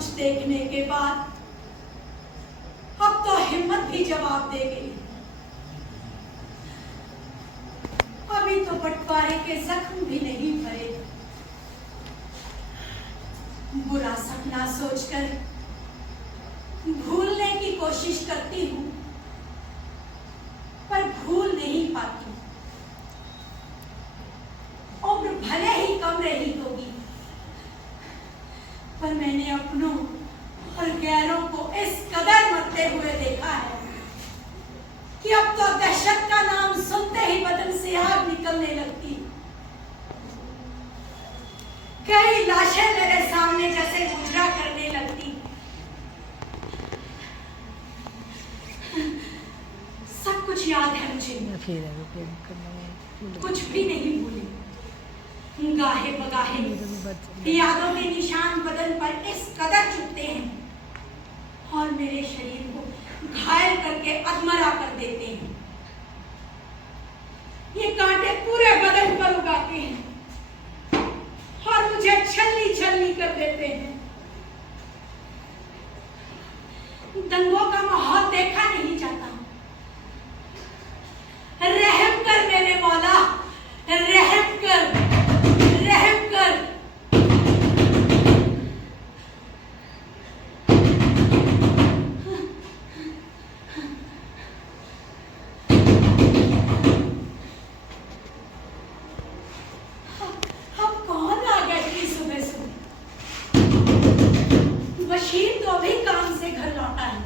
कुछ देखने के बाद अब तो हिम्मत भी जवाब दे गई। अभी तो बंटवारे के जख्म भी नहीं भरे। बुरा सपना सोचकर भूलने की कोशिश करती हूं, पर भूल नहीं पाती। उम्र भले ही कम रही होगी, पर मैंने अपनों और गैरों को इस कदर मरते हुए देखा है कि अब तो दहशत का नाम सुनते ही बदन से आग निकलने लगती। कई लाशें मेरे सामने जैसे गुजरा करने लगती। सब कुछ याद है मुझे, कुछ भी नहीं भूली। गाहे बगाहे यादों के निशान बदन पर इस कदर चुभते हैं और मेरे शरीर को घायल करके अधमरा कर देते हैं। ये कांटे पूरे बदन पर उगाते हैं और मुझे छलनी छलनी कर देते हैं। दंगों का माहौल देखा नहीं जाता। रहम कर मेरे मौला, रहम कर, रहम कर। अब कौन आ गया इतनी सुबह सुबह? बशीर तो अभी काम से घर लौटा है।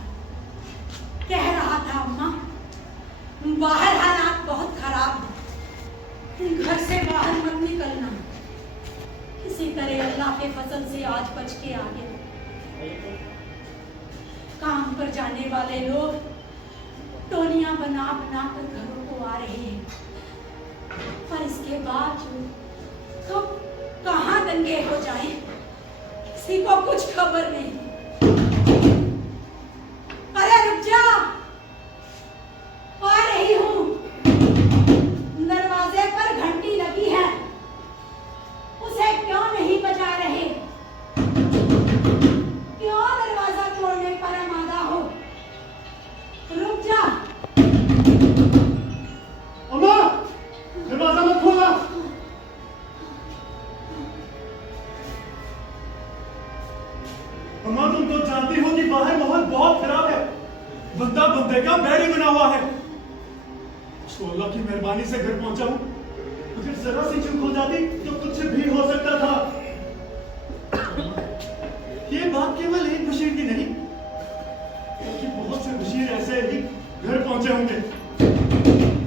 कह रहा था अम्मा, बाहर हालात बहुत खराब है, घर से बाहर मत निकलना। किसी तरह अल्लाह के फजल से आज बच के आ गए। काम पर जाने वाले लोग टोलियां बना बना कर घरों को आ रहे हैं, पर इसके बाद कब कहां दंगे हो जाएं, किसी को कुछ खबर नहीं। अरे रुक जा, आ रही हूं। दरवाजे पर घंटी लगी है, उसे क्यों नहीं बजा रहे? क्यों दरवाजा तोड़ने पर आमादा हो? रुक जा। अम्मा, दरवाजा मत खोलना। अम्मा, तुम तो जानती हो कि बाहर माहौल बहुत खराब है। बंदा बंदे का बैरी बना हुआ है। तो अल्लाह की मेहरबानी से घर पहुंचा हूं। अगर जरा सी चूक हो जाती तो कुछ भी हो सकता था। ये बात केवल एक बशीर की नहीं, कि बहुत से बशीर ऐसे ही घर पहुंचे होंगे।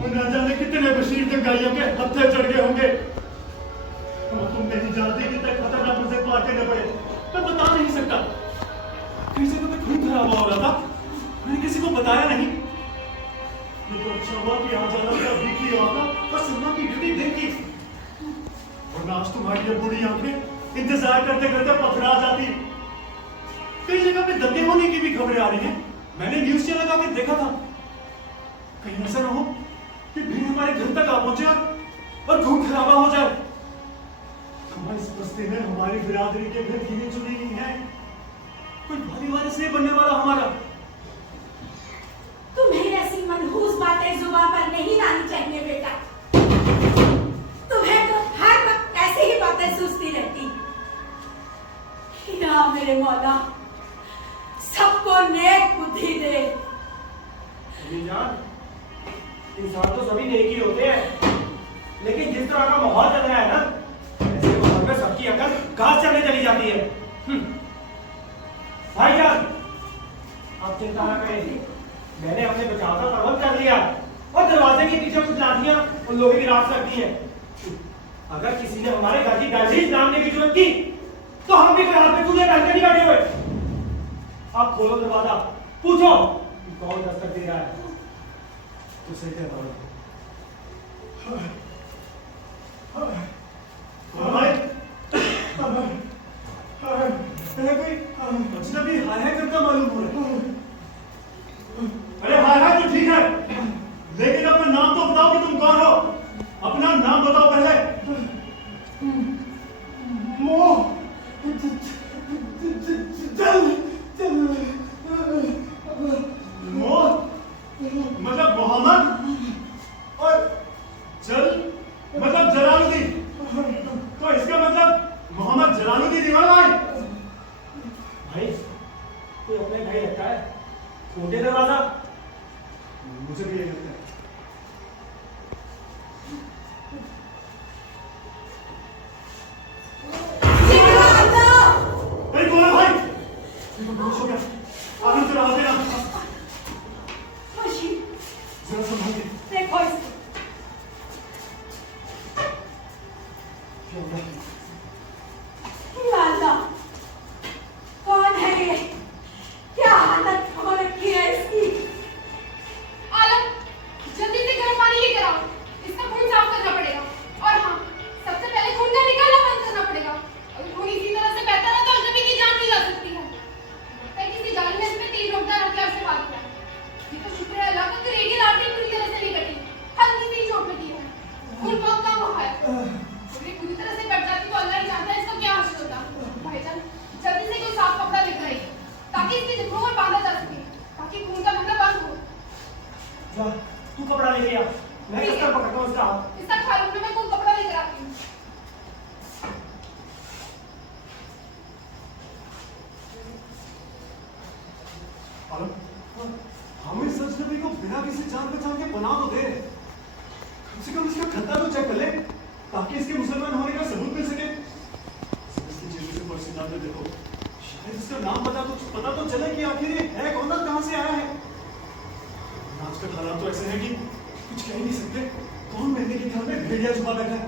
उन राजा ने कितने बशीर दंगाइयों के हत्थे चढ़ गए होंगे। तुम नहीं जानती कितने खतरनाक मुझे पार करने पड़े। मैं बता नहीं सकता। किसी को तो खून खराब हो रहा था, मैंने किसी को बताया नहीं। ये तो अच्छा हुआ कि आज जाना का बीती आता और सलमा की ड्यूटी देखी, वरना आज तुम्हारी ये बुरी आंखें इंतजार करते करते पथरा जाती। कई जगह पे दंगे होने की भी खबरें आ रही हैं। मैंने न्यूज चैनल लगा के देखा था। कहीं ऐसा ना हो कि भीड़ हमारे घर तक आ पहुंचे और खून खराबा हो जाए। हमारे इस बस्ती में हमारी बिरादरी के घर गिने चुने ही हैं। कोई भारी वाले से बनने वाला हमारा। तुम्हें ऐसी मनहूस बातें जुबान पर नहीं लानी चाहिए बेटा। तुम्हें तो हर वक्त ऐसी ही बातें सूझती रहती। या मेरे मौला, सबको नेक बुद्धि दे। जान, इंसान तो सभी नेक ही होते हैं, लेकिन जिस तरह का माहौल चल रहा है ना, ऐसे माहौल में सबकी अकल घास चढ़ने चली जाती है। भाईजान, आप चिंता न करें, मैंने अपने बचाव का प्रबंध कर लिया और दरवाजे के पीछे कुछ लाठियां उन लोहे की राख रखी है। अगर किसी ने हमारे घर की दहलीज नामने की जरूरत की तो हम भी हाथ में चूल्हे पहन के नहीं बैठे हुए। आप खोलो दरवाजा, पूछो कौन दस्तक दे रहा है। तो सही कह रहा हूं। कोई अजनबी हाय हाय करता मालूम हो रहा है। अरे हाय हाय तो ठीक है, लेकिन अपना नाम तो बताओ कि तुम कौन हो। अपना नाम बताओ पहले। मो जल टूटे दरवाजा। मुझे भी यही लगता है। अरे कौन है भाई? देखो बेहोश हो गया। आनंद जरा आते ना। खुशी, जरा संभाल के। देखो इसको। क्या हो रहा है? या अल्लाह, कौन है ये? क्या हालत हो रखी है इसकी? आलम, जल्दी से गर्म पानी लेकर आओ। इसका खून साफ करना पड़ेगा। और हाँ, सबसे पहले खून का निकालना बंद करना पड़ेगा। अगर खून इसी तरह से बहता रहा तो अजनबी की जान भी जा सकती है। लगता है किसी जालिम ने इसमें तीर रोकदार हथियार से वार किया। ये तो शुक्र है अल्लाह का कि रेडियल आर्टरी पूरी तरह से नहीं कटी, हल्की सी चोट लगी है। खून बहुत कम हुआ है। अगर ये पूरी तरह से कट जाती तो अल्लाह ही जानता है इसका क्या हासिल होता। भाईजान, जल्दी से कोई साफ कपड़ा लेकर आइए ताकि इसके जख्मों पर बांधा जा सके, ताकि खून का बहना बंद हो। जा, तू कपड़ा लेके आ। मैं ठीक किस है। तरह पकड़ता हूँ इसका हाथ। इसका ख्याल रखना, मैं कोई कपड़ा लेकर आती हूँ। आलम, हम इस अजनबी को बिना किसी जान पहचान के पनाह तो दे रहे हैं। कम से कम इसका खत्ता तो चेक कर ले ताकि इसके मुसलमान होने का सबूत मिल सके। इसकी जेब से पर्स निकाल के देखो, शायद इसका नाम पता तो चले कि आखिर ये है कौन और कहाँ से आया है। आजकल हालात तो ऐसे हैं कि कुछ कह ही नहीं सकते। कौन मरने के ख्याल में भेड़िया छुपा बैठा है।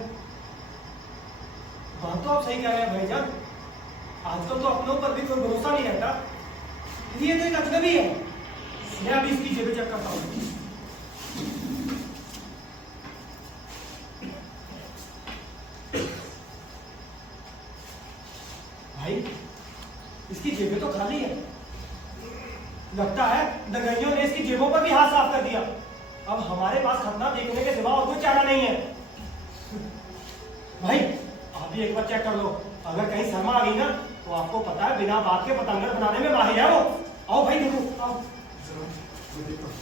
बात तो आप सही कह रहे हैं भाईजान। आजकल तो अपनों पर भी कोई भरोसा नहीं रहता। ये तो एक अजनबी है। मैं अभी इसकी जेबें चेक करता हूँ। भाई, इसकी जेबें तो खाली है। लगता है दगाइयों ने इसकी जेबों पर भी हाथ साफ कर दिया। अब हमारे पास खतना देखने के सिवा और कोई चारा नहीं है। भाई, आप भी एक बार चेक कर लो। अगर कहीं शर्मा आ गई ना तो आपको पता है बिना बात के पतंगर बनाने में माहिर है वो। आओ भाई, देखो आओ। जरा मैं देखता हूँ।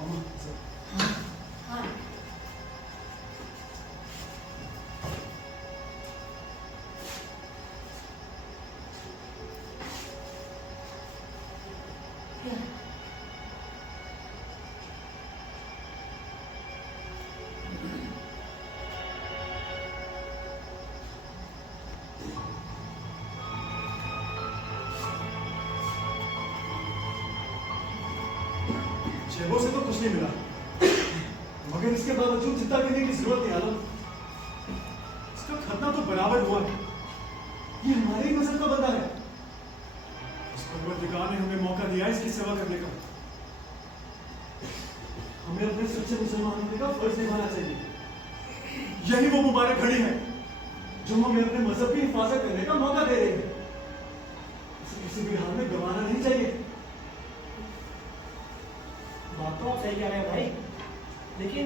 अम्मा, जरा। हाँ, क्या? जेबों से तो कुछ नहीं मिला, मगर इसके बावजूद चिंता करने की जरूरत नहीं। आलम, इसका खतना तो बराबर हुआ है। ये हमारे ही नस्ल का बंदा है। उस परवरदिगार ने हमें मौका दिया इसकी सेवा करने का। हमें अपने सच्चे मुसलमान होने का फर्ज निभाना चाहिए। यही वो मुबारक घड़ी है जो हमें अपने मजहब की हिफाजत करने का मौका दे रही है। इसे किसी भी हाल में गंवाना नहीं चाहिए। बात तो आप सही कह रहे हैं भाई, लेकिन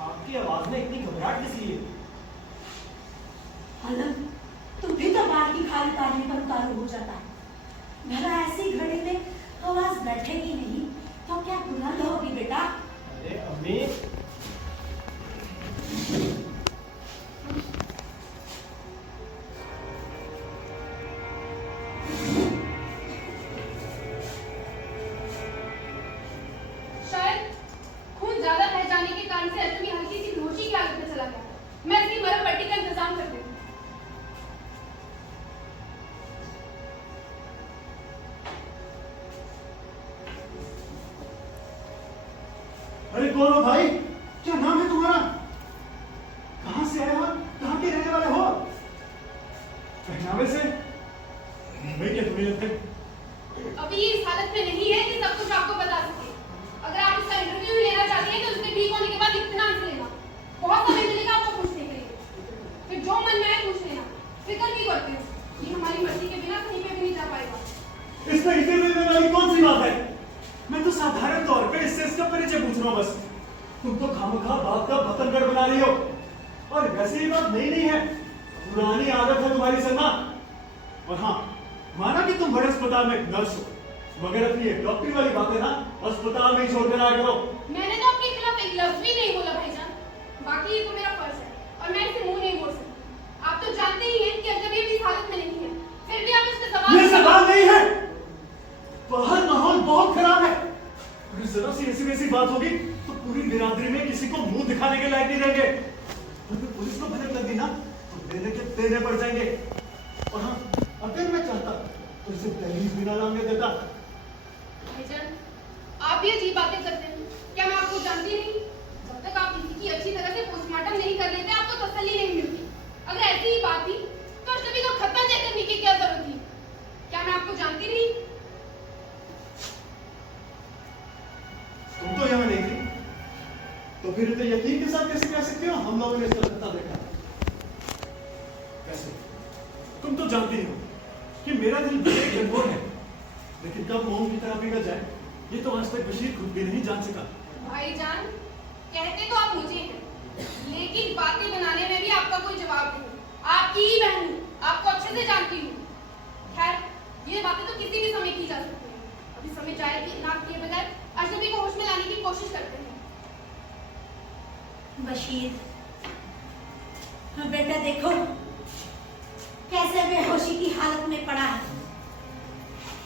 आपकी आवाज में इतनी घबराहट किस लिए? आलम, तुम भी तो बाल की खाली तारने पर उतारू हो जाता है। भला ऐसी घड़ी में आवाज बैठेगी नहीं तो क्या बुलंद होगी बेटा? अरे अम्मी, शायद खून ज्यादा बह जाने के कारण से अजनबी हल्की सी बेहोशी की हालत में चला गया। मैं इसकी मरहम पट्टी का इंतजाम करती हूँ। अरे कौन हो भाई? क्या नाम है तुम्हारा? कहां से आए हो? कहां के रहने वाले हो? पहनावे से मुंबई के तुम्हें लगते? अभी ये इस हालत में नहीं है कि सब कुछ आपको बता सके। अगर आप इसका इंटरव्यू लेना चाहते हैं तो उसके ठीक होने के बाद इत्मीनान से लेना। बहुत समय मिलेगा आपको पूछने के लिए। फिर जो मन में आए पूछ लेना। फिक्र क्यों करते हो? ये हमारी मर्जी के बिना कहीं पे भी नहीं जा पाएगा। इसमें इतने मिलने वाली कौन सी बात है? मैं तो साधारण तौर पे इससे इसका परिचय पूछ रहा हूँ बस। तुम तो खामखा बात का बतंगड़ बना रही हो। और वैसे ही बात नई नहीं है, पुरानी आदत है तुम्हारी सलमा। और हाँ, माना कि तुम बड़े अस्पताल में नर्स हो, मगर अपनी ये डॉक्टरी वाली बातें ना अस्पताल में ही छोड़कर आया करो। मैंने तो आपके खिलाफ एक लफ्ज भी नहीं बोला भाईजान। बाकी ये तो मेरा फर्ज है और मैं इसे मुंह नहीं बोल सकती। आप तो जानते ही हैं कि अजनबी भी इस हालत में नहीं है, फिर भी आप इससे ये सवाल सवाल नहीं है। दिखाने के लायक नहीं रहेंगे। और फिर पुलिस को भनक लगी ना तो देने के देने पड़ जाएंगे। और हाँ, अगर मैं चाहता तो इसे दहलीज भी ना लाने देता। भाईजान, आप भी अजीब बातें करते हैं। क्या मैं आपको जानती नहीं? जब तक आप किसी की अच्छी तरह से पोस्टमार्टम नहीं कर लेते, आपको तसल्ली नहीं मिलती। अगर ऐसी ही बात थी तो अजनबी को खतना चेक करने की क्या जरूरत थी? क्या मैं आपको जानती नहीं? तुम तो यहाँ नहीं थी, तो फिर इतने यकीन के साथ कैसे कह सकते हो हम लोगों ने इसका खतना देखा? कैसे? तुम तो जानती हो कि मेरा दिल बड़े कठोर है, लेकिन कब मोम की तरह पिघल जाए ये तो आज तक बशीर खुद भी नहीं जान सका। भाईजान, कहते तो आप मुझे हैं, लेकिन बातें बनाने में भी आपका कोई जवाब नहीं। आपकी ही बहन हूँ, आपको अच्छे से जानती हूँ। खैर, ये बातें तो किसी भी समय की जा सकती हैं। अभी समय जाए कि ना किए बगैर अजनबी को होश में लाने की कोशिश करते हैं। बशीर, बेटा देखो कैसे बेहोशी की हालत में पड़ा है।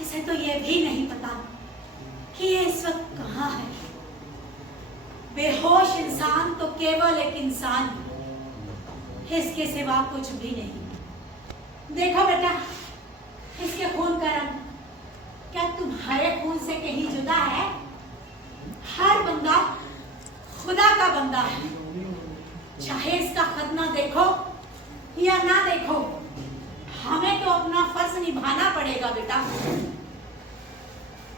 इसे तो यह भी नहीं पता कि ये इस वक्त कहाँ है। बेहोश इंसान तो केवल एक इंसान है, इसके सिवा कुछ भी नहीं। देखो बेटा, इसके खून का रंग क्या तुम्हारे खून से कहीं जुदा है? हर बंदा खुदा का बंदा है, चाहे इसका खतना देखो या ना देखो, हमें तो अपना फर्ज निभाना पड़ेगा बेटा।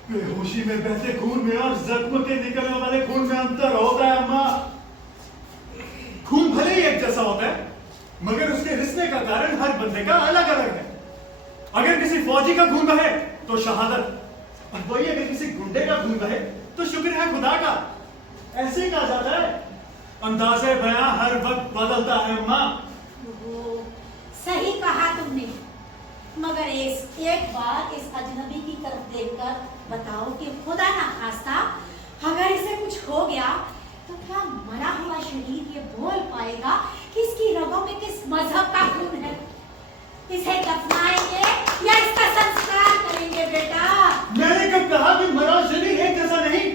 बेहोशी में बहते खून में और जख्म के निकलने वाले खून में अंतर होता है अम्मा। खून भले ही एक जैसा होता है, मगर उसके रिश्ते का कारण हर बंदे का अलग अलग है। अगर किसी फौजी का खून बहे तो शहादत, और वही अगर किसी गुंडे का खून बहे तो शुक्र है खुदा का। ऐसे ही कहा जाता है, अंदाज़े बयां हर वक्त बदलता है अम्मा। वो सही कहा तुमने, मगर एक बार इस अजनबी की तरफ देखकर बताओ कि खुदा ना खास्ता अगर इसे कुछ हो गया तो क्या मरा हुआ शरीर ये बोल पाएगा कि इसकी रगों में किस मजहब का खून है? इसे दफनाएंगे या इसका संस्कार करेंगे बेटा? मैंने कब कहा कि मरा शरीर एक जैसा नहीं,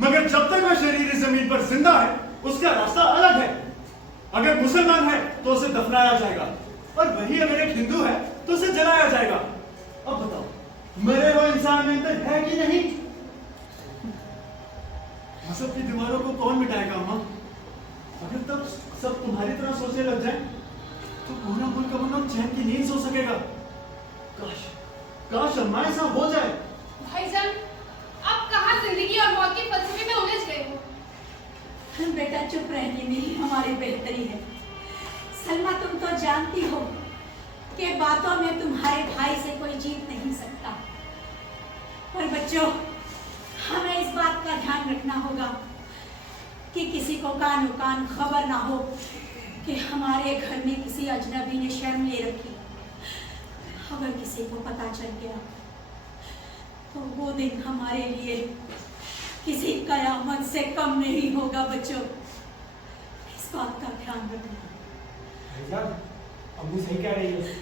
मगर जब तक वह शरीर इस जमीन पर जिंदा है उसका रास्ता अलग है। अगर मुसलमान है तो उसे दफनाया जाएगा, और वही अगर एक हिंदू है तो उसे जलाया जाएगा। अब बताओ, मरे हुए इंसान में अंतर है कि नहीं? मजहब की दीवारों को कौन मिटाएगा अम्मा? अगर तब सब तुम्हारी तरह सोचने लग जाए तो पूरा मुल्क अमन चैन की नींद सो सकेगा। काश काश अम्मा ऐसा हो जाए। भाईजान, आप कहाँ जिंदगी और मौत के फलसफे में उलझ गए हो? बेटा चुप रहने में ही हमारी बेहतरी है। सलमा, तुम तो जानती हो कि बातों में तुम्हारे भाई से कोई जीत नहीं सकता। और बच्चों, हमें इस बात का ध्यान रखना होगा कि किसी को कान खबर ना हो कि हमारे घर में किसी अजनबी ने शर्म ले रखी। अगर किसी को पता चल गया तो वो दिन हमारे लिए किसी कयामत से कम नहीं होगा। बच्चों, इस बात का ध्यान रखना। भाईजान, अम्मी सही कह रही है।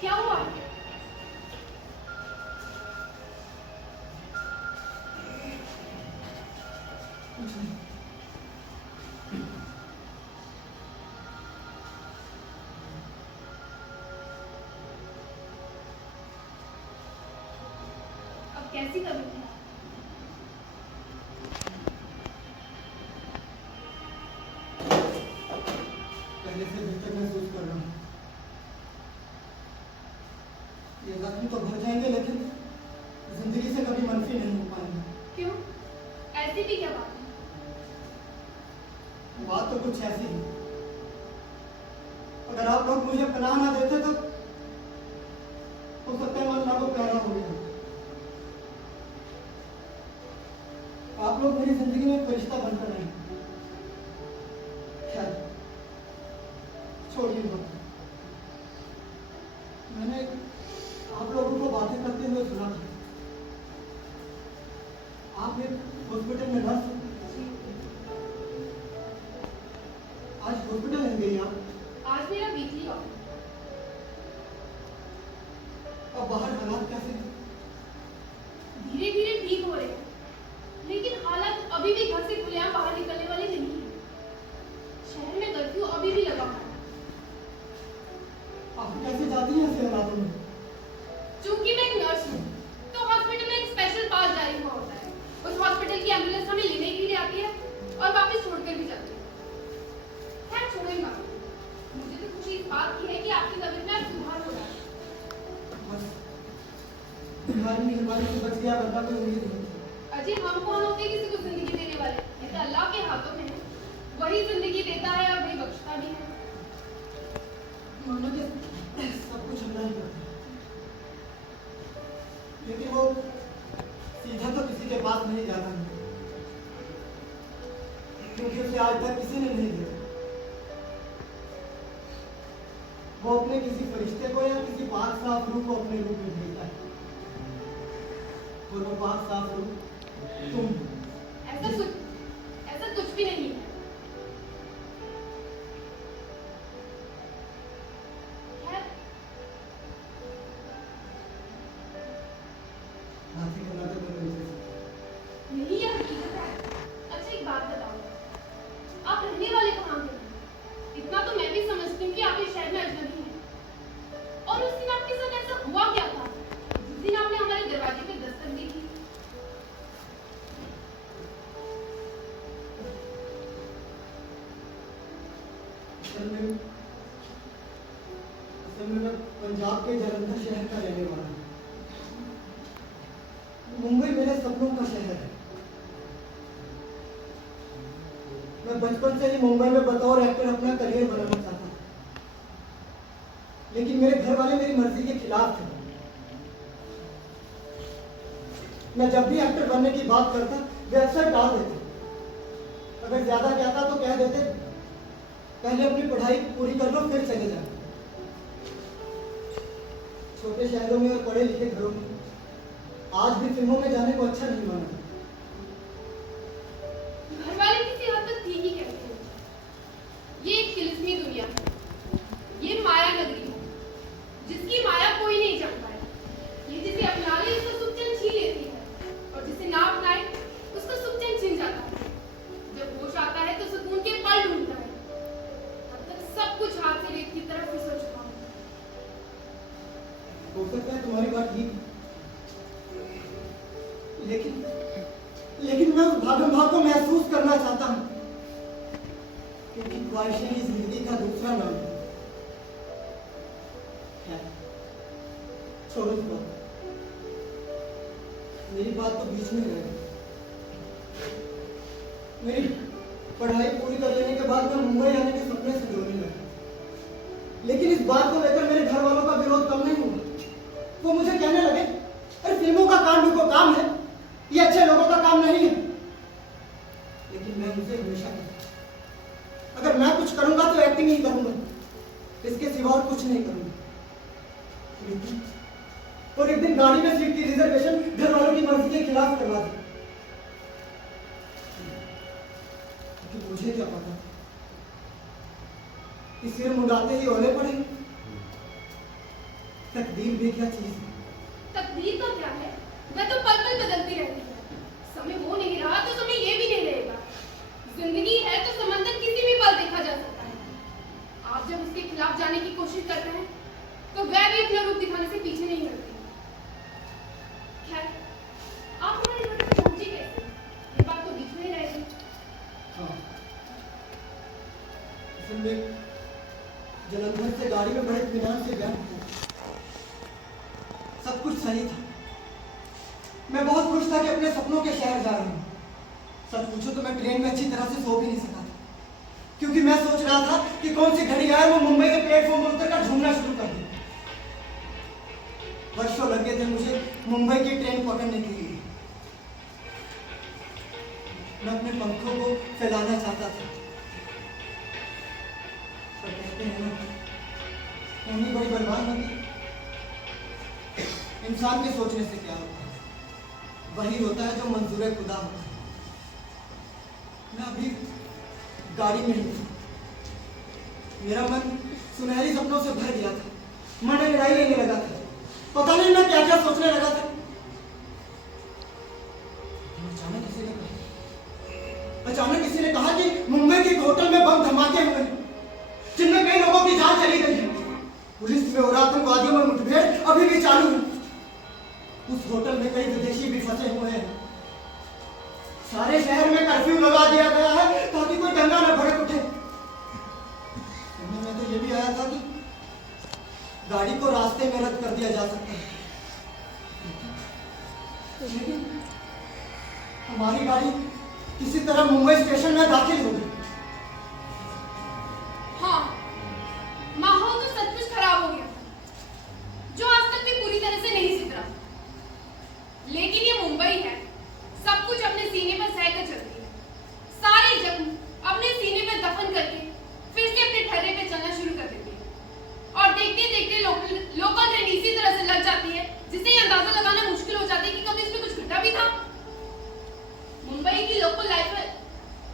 क्या हुआ? अब कैसी करूँगी? ये जख्म तो भर जाएंगे लेकिन जिंदगी से कभी मनफी नहीं हो पाएंगे। क्यों? ऐसी भी क्या बात है? बात तो कुछ ऐसी है, अगर आप लोग मुझे पनाह ना देते तो सत्यमल्ला को प्यारा हो गया। आप लोग मेरी जिंदगी में फरिश्ता बनकर नहीं, खैर छोड़िए बात। मैंने आप लोगों को बातें करते हुए सुना था, आप एक हॉस्पिटल में नर्स, आज हॉस्पिटल नहीं गई आप? आज मेरा वीकली ऑफ है। अब बाहर हालात कैसे हैं? धीरे धीरे ठीक हो रहे हैं, लेकिन हालात अभी भी घर से खुलेआम बाहर निकलने वाले नहीं है। शहर में कर्फ्यू अभी भी लगा हुआ है। आप कैसे जाती हैं ऐसे हालातों में? चूंकि मैं एक नर्स हूँ, तो हॉस्पिटल में एक स्पेशल पास जारी हुआ होता है। उस हॉस्पिटल की एम्बुलेंस हमें लेने के लिए आती है और वापस छोड़कर भी जाती है। खैर छोड़ो ही बात। मुझे तो खुशी इस बात की है कि आपकी तबीयत में अब सुधार हो रहा है। बस तुम्हारी मेहरबानी से बच गया, वरना कोई उम्मीद नहीं। अजय, हम कौन होते हैं किसी को जिंदगी देने वाले? ये तो अल्लाह के हाथों में है। वही जिंदगी देता है और वही बख्शता भी है। मानो कि सब कुछ अल्लाह ही करता है, लेकिन वो सीधा तो किसी के पास नहीं जाता है, क्योंकि उसे आज तक किसी ने नहीं दिया। वो अपने किसी फरिश्ते को या किसी पाक साफ रूह को अपने रूप में भेजता है, और वो पाक साफ रूह तुम। ऐसा कुछ भी नहीं है। खैर, हाथी का नाटक बदल गया। यही यह हकीकत है। अच्छा एक बात बताओ, आप रहने वाले कहाँ के हैं? इतना तो मैं भी समझती हूँ कि आप इस शहर में अजनबी हैं। और उस दिन आपके साथ ऐसा हुआ क्या था जिस दिन आपने हमारे दरवाजे पे दस्तक दी थी? असल में मैं पंजाब के जलंधर शहर का रहने वाला हूँ। मुंबई मेरे सपनों का शहर है। मैं बचपन से ही मुंबई में बतौर एक्टर अपना करियर बनाना चाहता था, लेकिन मेरे घर वाले मेरी मर्जी के खिलाफ थे। मैं जब भी एक्टर बनने की बात करता, वे अक्सर टाल देते। अगर ज्यादा कहता तो कह देते, पहले अपनी पढ़ाई पूरी कर लो फिर चले जाओ। छोटे शहरों में और पढ़े लिखे घरों में आज भी फिल्मों में जाने को अच्छा नहीं माना। घर वाले किसी हद तक ठीक ही कहते हैं। ये एक तिलिस्मी दुनिया है, ये माया नगरी है, जिसकी माया कोई नहीं जान पाया। ये जिसे अपना ले उसका सुख चैन छीन लेती है, और जिसे ना अपनाए उसका सुख चैन छिन जाता है। जब होश आता है तो सुकून के पल ढूंढता है। तब तक सब कुछ हाथ से रेत की तरफ फिसल चुका है। हो सकता है तुम्हारी बात ठीक, लेकिन मैं उस भागम भाग को महसूस करना चाहता हूँ, क्योंकि ख्वाहिशें ही जिंदगी का दूसरा नाम है। खैर, छोड़ो इस बात। मेरी बात तो बीच में रह गई। मेरी पढ़ाई पूरी कर लेने के बाद मैं मुंबई आने के सपने से जोड़ने लगा, लेकिन इस बात को लेकर मेरे घर वालों का विरोध कम नहीं हुआ। वो मुझे कहने लगे, अरे फिल्मों का काम भी को काम है, ये अच्छे लोगों का काम नहीं है। लेकिन मैं उनसे हमेशा कहता, अगर मैं कुछ करूंगा तो एक्टिंग ही करूंगा, इसके सिवा और कुछ नहीं करूंगा। और एक दिन गाड़ी में सीट की रिजर्वेशन घर वालों की मर्जी के खिलाफ करवा दी, क्योंकि मुझे क्या पता कि सिर मुंडाते ही ओले पड़े। तकदीर भी क्या चीज है? तकदीर का क्या है? वह तो पल पल बदलती रहती है। समय वो नहीं रहा तो समय ये भी नहीं रहेगा। जिंदगी है तो समंदर किसी भी पल देखा जा सकता है। आप जब उसके खिलाफ जाने की कोशिश करते हैं तो वह भी अपना रूप दिखाने से पीछे नहीं हटती। खैर, आप हमारे घर तक पहुंचे कैसे? ये बात तो बीच में ही रहेगी। हाँ, असल में जलंधर से गाड़ी में बड़े इत्मीनान से गया सब कुछ सही था। मैं बहुत खुश था कि अपने सपनों के शहर जा रहा हूँ। सच पूछो तो मैं ट्रेन में अच्छी तरह से सो भी नहीं सका था, क्योंकि मैं सोच रहा था कि कौन सी घड़ी आए वो मुंबई के प्लेटफॉर्म पर उतरकर झूमना शुरू कर दे। वर्षों लगे थे मुझे मुंबई की ट्रेन पकड़ने के लिए। मैं अपने पंखों को फैलाना चाहता था, पर कहते हैं ना, उम्मीद बड़ी बलवान होती। इंसान के सोचने से क्या होता है, वही होता है जो मंजूर खुदा होता है। मैं अभी गाड़ी में हूँ। मेरा मन सुनहरी सपनों से भर गया था। मन अंगड़ाई लेने लगा था। पता नहीं मैं क्या क्या सोचने लगा था। अचानक किसी ने कहा कि मुंबई के एक होटल में बम धमाके हुए, जिनमें कई लोगों की जान चली गई है। पुलिस में और आतंकवादियों में मुठभेड़ अभी भी चालू है। उस होटल में कई विदेशी भी फंसे हुए हैं। सारे शहर में कर्फ्यू लगा दिया गया है ताकि कोई दंगा न भड़क उठे। मैं तो ये भी आया था कि गाड़ी को रास्ते में रद्द कर दिया जा सकता है, लेकिन हमारी गाड़ी किसी तरह मुंबई स्टेशन में दाखिल हो गई। हाँ, माहौल तो सचमुच खराब हो गया, जो आज तक भी पूरी तरह से नहीं सुधरा। लेकिन ये मुंबई है, सब कुछ अपने सीने पर सहकर चलती है। सारे जख्म अपने सीने पर दफन करके फिर से अपने ठहरे पे चलना शुरू कर देती है। और देखते देखते लोकल ट्रेन इसी तरह से लग जाती है, जिससे ये अंदाजा लगाना मुश्किल हो जाता है कि कभी इसमें कुछ घटा भी था।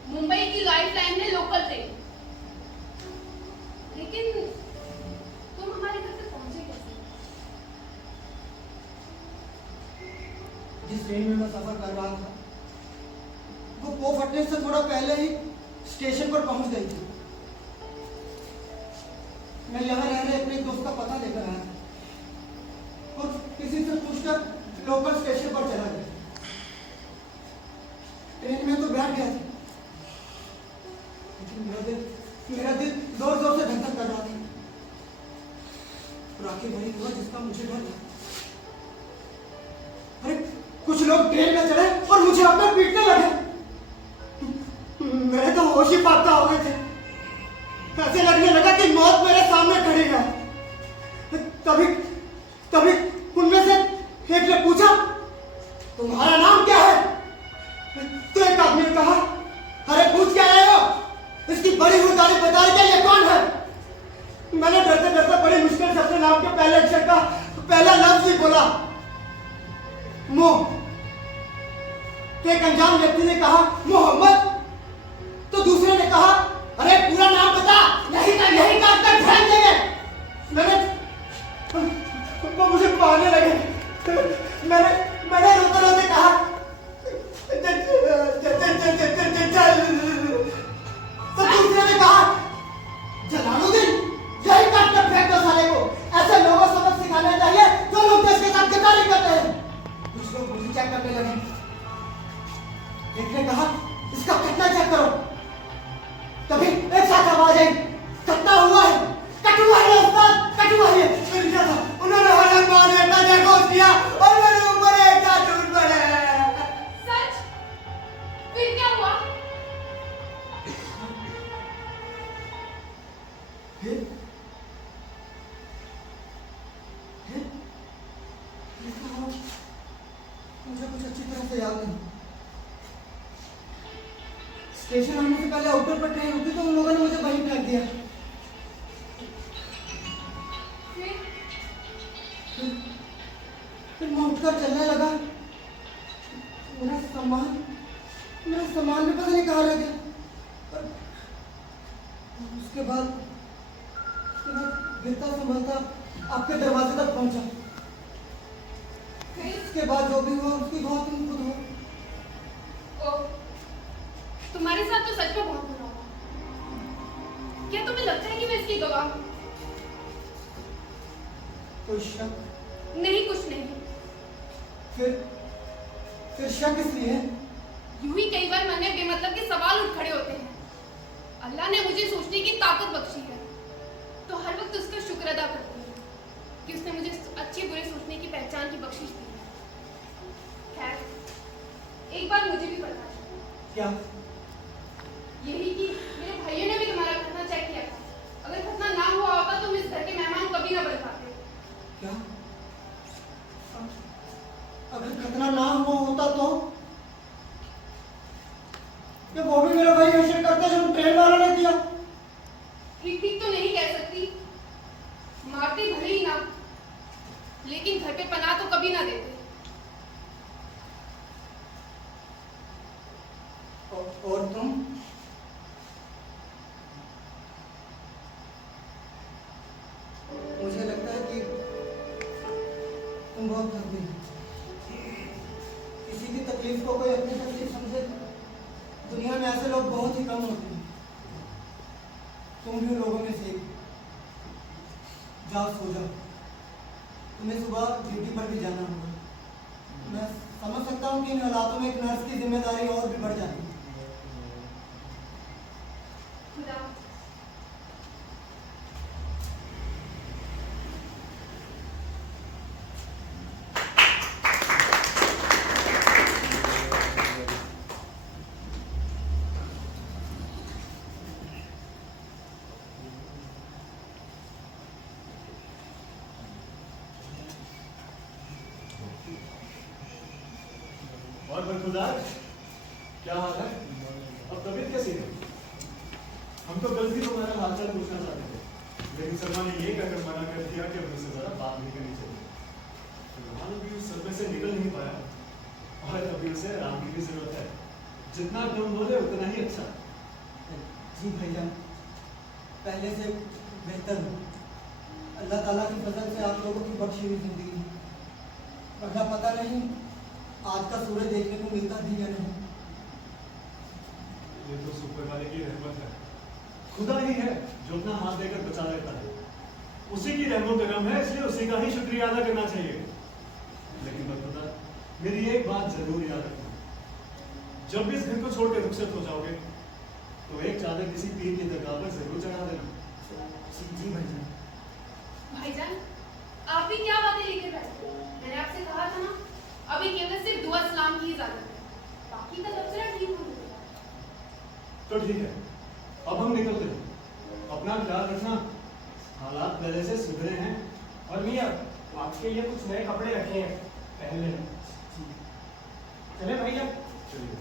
मुंबई की लाइफ लाइन है लोकल ट्रेन। लेकिन तुम हमारे घर तक पहुंचे कैसे? जिस ट्रेन में मैं सफर कर रहा था वो पो फटने से थोड़ा पहले ही स्टेशन पर पहुंच गई थी। मैं यहाँ रह रहे अपने दोस्त का पता लेकर आया और किसी से पूछकर लोकल स्टेशन पर चला गया। ट्रेन में तो बैठ गया था, लेकिन मेरा दिल जोर जोर से धड़कन कर रहा था। और आखिर वही हुआ जिसका मुझे डर था। अरे कुछ लोग ट्रेन में चढ़े और मुझे अपने पीटने लगे। मेरे तो होश ही पाता हो गए थे। ऐसे लगने लगा कि मौत मेरे सामने खड़ी है। तभी उनमें से एक ने पूछा, तुम्हारा नाम क्या है? तो एक आदमी ने कहा, अरे पूछ क्या रहे हो? इसकी बड़ी हुई गाड़ी बता रही है, ये कौन है? मैंने डरते डरते बड़ी मुश्किल से अपने नाम के पहले अक्षर का पहला लफ्ज ही बोला, मो। एक अनजान व्यक्ति ने कहा, मोहम्मद। तो दूसरे ने कहा, अरे पूरा नाम बता, नहीं तो यही काट कर फेंक देंगे। वो मुझे मारने लगे। मैंने रोते रोते कहा, तो दूसरे ने कहा, जलालुद्दीन, यही काट कर फेंक दो साले को। ऐसे लोगों को सबक सिखाना चाहिए जो लोग देश के साथ गद्दारी करते हैं। कुछ लोग मुझे चेक करने लगे। एक ने कहा, इसका कितना चेक करो। तभी एक साथ आवाज आई, कितना हुआ है? कटुआ है उस्ताद, कटुआ है। फिर क्या था? उन्होंने हलन मार देता देखो किया और मेरे ऊपर एक साथ टूट पड़े। सच? फिर क्या हुआ? फिर मुझे कुछ अच्छी तरह से याद नहीं। स्टेशन आने से पहले आउटर पर ट्रेन रुकी तो उन लोगों ने मुझे वहीं फेंक दिया। फिर मैं उठकर चलने लगा। मेरा सामान भी पता नहीं कहाँ रह गया। उसके बाद गिरता संभलता आपके दरवाजे तक पहुंचा। इसके बाद जो भी हुआ उसकी बहुत तुम खुद हो। तुम्हारे साथ तो सच में बहुत बुरा हुआ। क्या तुम्हें लगता है कि मैं इसकी गवाह हूँ? कोई शक? नहीं, कुछ नहीं। फिर शक इसलिए? यूं ही कई बार मन में बेमतलब के सवाल उठ खड़े होते हैं। अल्लाह ने मुझे सोचने की ताकत बख्शी है, तो हर वक्त उसका शुक्र अदा करती हूँ कि उसने मुझे अच्छे बुरे सोचने की पहचान की क्या? यही कि मेरे भाइयों ने भी तुम्हारा खतना चेक किया था। अगर खतना ना हुआ होता तो हम इस घर के मेहमान कभी ना बन पाते। क्या? अगर खतना ना हुआ होता तो क्या वो भी मेरा भाई ऐसे करता जो ट्रेन वाला ने किया? ठीक ठीक तो नहीं कह सकती, मारते भले ही ना, लेकिन घर पे पनाह तो कभी ना देते। और तुम? मुझे लगता है कि तुम बहुत थक गई। किसी की तकलीफ को कोई अपनी तकलीफ समझे, दुनिया में ऐसे लोग बहुत ही कम होते हैं। तुम भी उन लोगों में से एक। जाओ सो जाओ, तुम्हें सुबह ड्यूटी पर भी जाना होगा। मैं समझ सकता हूँ कि इन हालातों में एक नर्स की जिम्मेदारी और भी बढ़ जाती है। खुदा। और बरखुदार, क्या हाल है? अब तबीयत कैसी है? हम तो कल भी तुम्हारा हालचाल पूछना चाहते थे, लेकिन सलमा ने ये कहकर मना कर दिया कि अपने से ज़रा बात नहीं करनी चाहिए। फिलहाल अभी उस सदमे से निकल नहीं पाया और अभी उसे आराम की भी जरूरत है। जितना कम बोले उतना ही अच्छा। जी भैया, पहले से बेहतर हूँ। अल्लाह ताला की फजल से आप लोगों की बख्शी हुई जिंदगी, वरना पता नहीं आज का सूरज देखने को मिलता भी या नहीं। ये तो ऊपर वाले की रहमत है। खुदा ही है जो अपना हाथ देकर बचा लेता है। उसी की रहमत करम है, इसलिए उसी का ही शुक्रिया अदा करना चाहिए। लेकिन बरखुदा, मेरी एक बात जरूर याद रखना, जब भी इस घर को छोड़ के रुखसत हो जाओगे तो एक चादर किसी पीर की दरगाह पर जरूर चढ़ा देना। जी भैया। भाईजान, आप भी क्या बातें लेकर बैठे? मैंने आपसे कहा था ना, अभी केवल सिर्फ दुआ सलाम की इजाजत है, बाकी का तबसरा ठीक हो जाएगा। तो ठीक है, अब हम निकलते हैं। अपना ख्याल रखना, हालात पहले से सुधरे हैं। और मियाँ, आपके लिए कुछ नए कपड़े रखे हैं, पहन लेना। चले भैया। चलिए।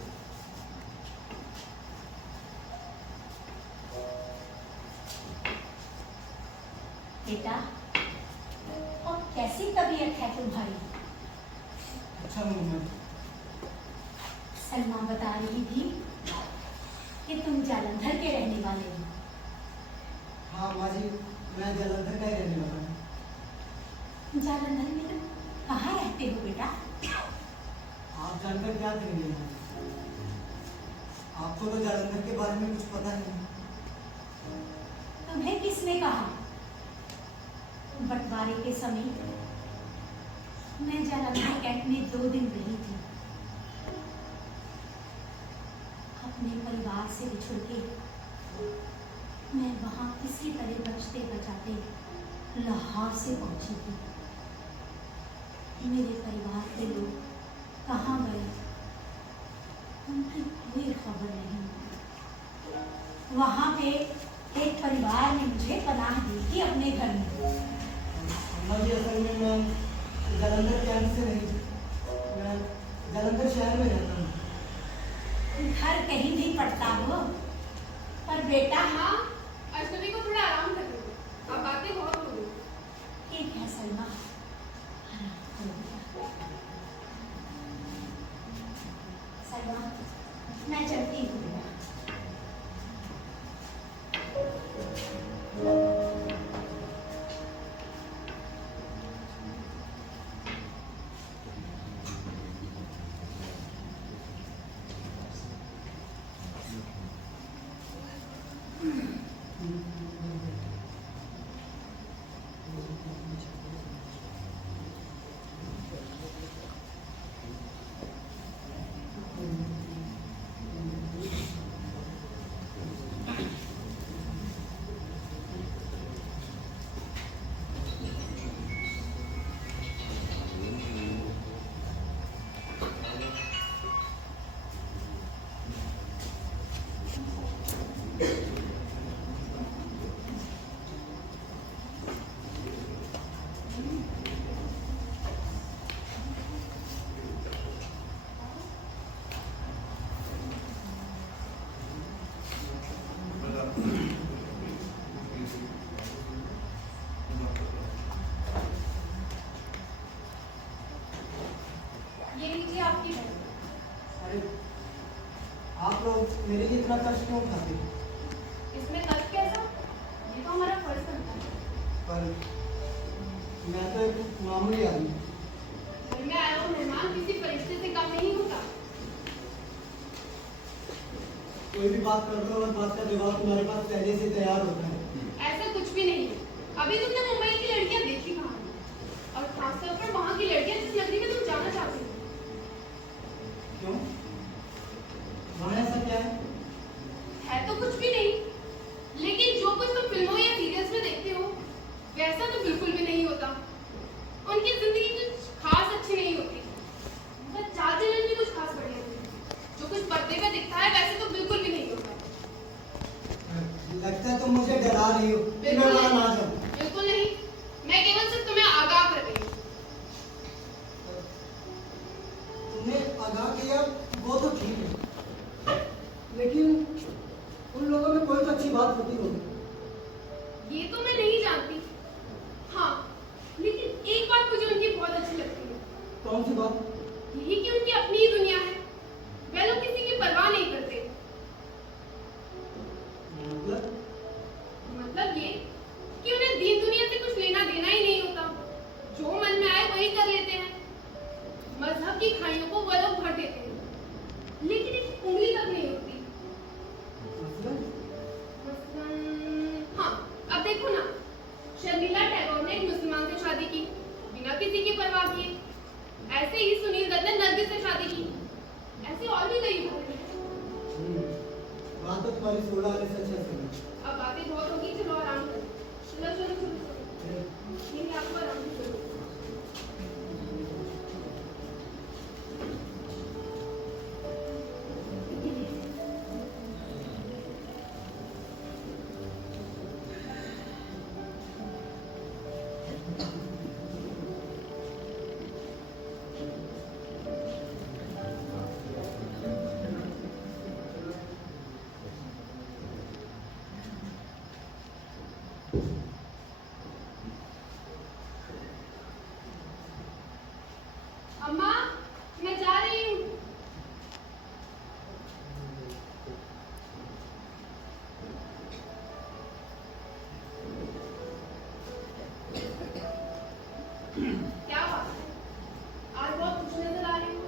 बेटा, और कैसी तबीयत है तुम्हारी? अच्छा मोहम्मद, सलमा बता रही थी कि तुम जालंधर के रहने वाले हो। हाँ माँ जी, मैं जालंधर का ही रहने वाला हूँ। जालंधर में तुम कहाँ रहते हो बेटा? आप जानकर क्या करेंगे? आपको तो जालंधर के बारे में कुछ पता नहीं। तुम्हें किसने कहा? बंटवारे के समय मैं जालंधर कैंप में 2 दिन रही थी। अपने परिवार से बिछुड़ के मैं वहां किसी तरह बचते बचाते लाहौर से पहुंची थी। मेरे परिवार के लोग कहाँ गए, उनकी कोई खबर नहीं। वहां पे एक परिवार ने मुझे पनाह दी थी अपने घर में। अम्मा जी, असल में मैं जालंधर कैंप से नहीं, मैं जालंधर शहर में रहता हूँ। घर कहीं भी पड़ता हो, पर बेटा हाँ, अजनबी को थोड़ा आराम कर दो, अब बातें बहुत हो गई। ठीक है सलमा। सलमा, मैं चलती हूँ बेटा। आपकी बहन। अरे आप लोग मेरे लिए इतना कष्ट क्यों उठाते हो? इसमें कष्ट कैसा? ये तो हमारा फर्ज बनता है। पर मैं तो एक मामूली आदमी हूँ। घर में आया हुआ मेहमान किसी फरिश्ते से कम नहीं होता। कोई भी बात करते हो और बात का जवाब तुम्हारे पास पहले से तैयार होता है। ऐसा कुछ भी नहीं है। अभी तुमने मुंबई की लड़कियां देखी कहाँ हैं? और खासतौर पर वहाँ की लड़कियां जिस नगरी में तुम जाना चाहते हो। क्यों? वहाँ ऐसा क्या है? तो कुछ भी नहीं, लेकिन जो कुछ तुम फिल्मों या सीरियल्स में देखते हो वैसा तो बिल्कुल भी नहीं होता। उनकी जिंदगी कुछ खास अच्छी नहीं होती, बस चाल चलन भी कुछ खास बढ़िया नहीं। जो कुछ पर्दे पे दिखता है वैसे तो बिल्कुल भी नहीं होता। लगता है तुम मुझे डरा रही हो कि मैं वहाँ ना जाऊँ। बिल्कुल नहीं, मैं केवल सिर्फ तुम्हें आगाह कर रही हूँ। तुमने आगाह किया वो तो ठीक है, लेकिन उन लोगों में कोई तो अच्छी बात होती होगी। ये तो मैं नहीं जानती। हाँ, लेकिन एक बात मुझे उनकी बहुत अच्छी लगती है। कौन सी बात? यही कि उनकी अपनी ही दुनिया है, वे लोग किसी की परवाह नहीं करते। मतलब ये कि उन्हें दीन दुनिया से कुछ लेना देना ही नहीं होता। जो मन में आए वही कर लेते हैं। मजहब की खाइयों को वो लोग भर देते हैं, लेकिन एक उंगली तक नहीं होती। हाँ, अब देखो ना, शर्मिला टैगोर ने एक मुसलमान से शादी की बिना किसी की परवाह किए। ऐसे ही सुनील दत्त ने नरगिस से शादी की। ऐसे और भी कई उदाहरण हैं। बात तो तुम्हारी 16 आने से अच्छा सुनी। अब बातें बहुत होगी, चलो आराम करो। चलो चलो चलो नहीं, आपको आराम की जरूरत है। अम्मा, मैं जा रही हूँ। क्या बात है? आज बहुत खुश नजर आ रही हो।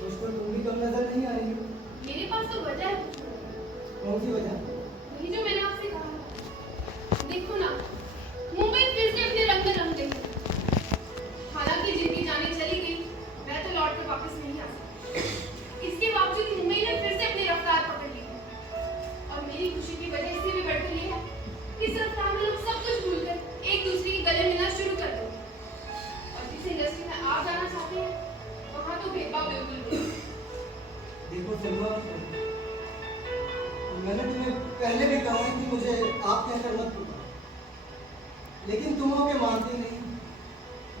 कुछ तो तुम भी कम नजर नहीं आ रही हो। मेरे पास तो वजह है खुश होने की। कौन सी वजह? वही जो मैंने आपसे कहा। देखो ना, मुंबई फिर से अपने रंग में रंग गई है। हालांकि जिनकी जाने चली गई वह तो लौट कर वापस नहीं आ सकती। इसके बावजूद मुंबई ने फिर से अपनी रफ्तार पकड़ ली है। और मेरी खुशी की वजह इसलिए भी बढ़कर ये है कि इस रफ्तार में लोग सब कुछ भूलकर एक दूसरे के गले मिलना शुरू कर देंगे। और जिस इंडस्ट्री में आप जाना चाहते हैं वहाँ तो भेदभाव बिल्कुल भी नहीं। देखो सिल्वा, मैंने तुम्हें पहले भी कहा है कि मुझे आप कहकर मत पुकारो, लेकिन तुम हो के मानती नहीं।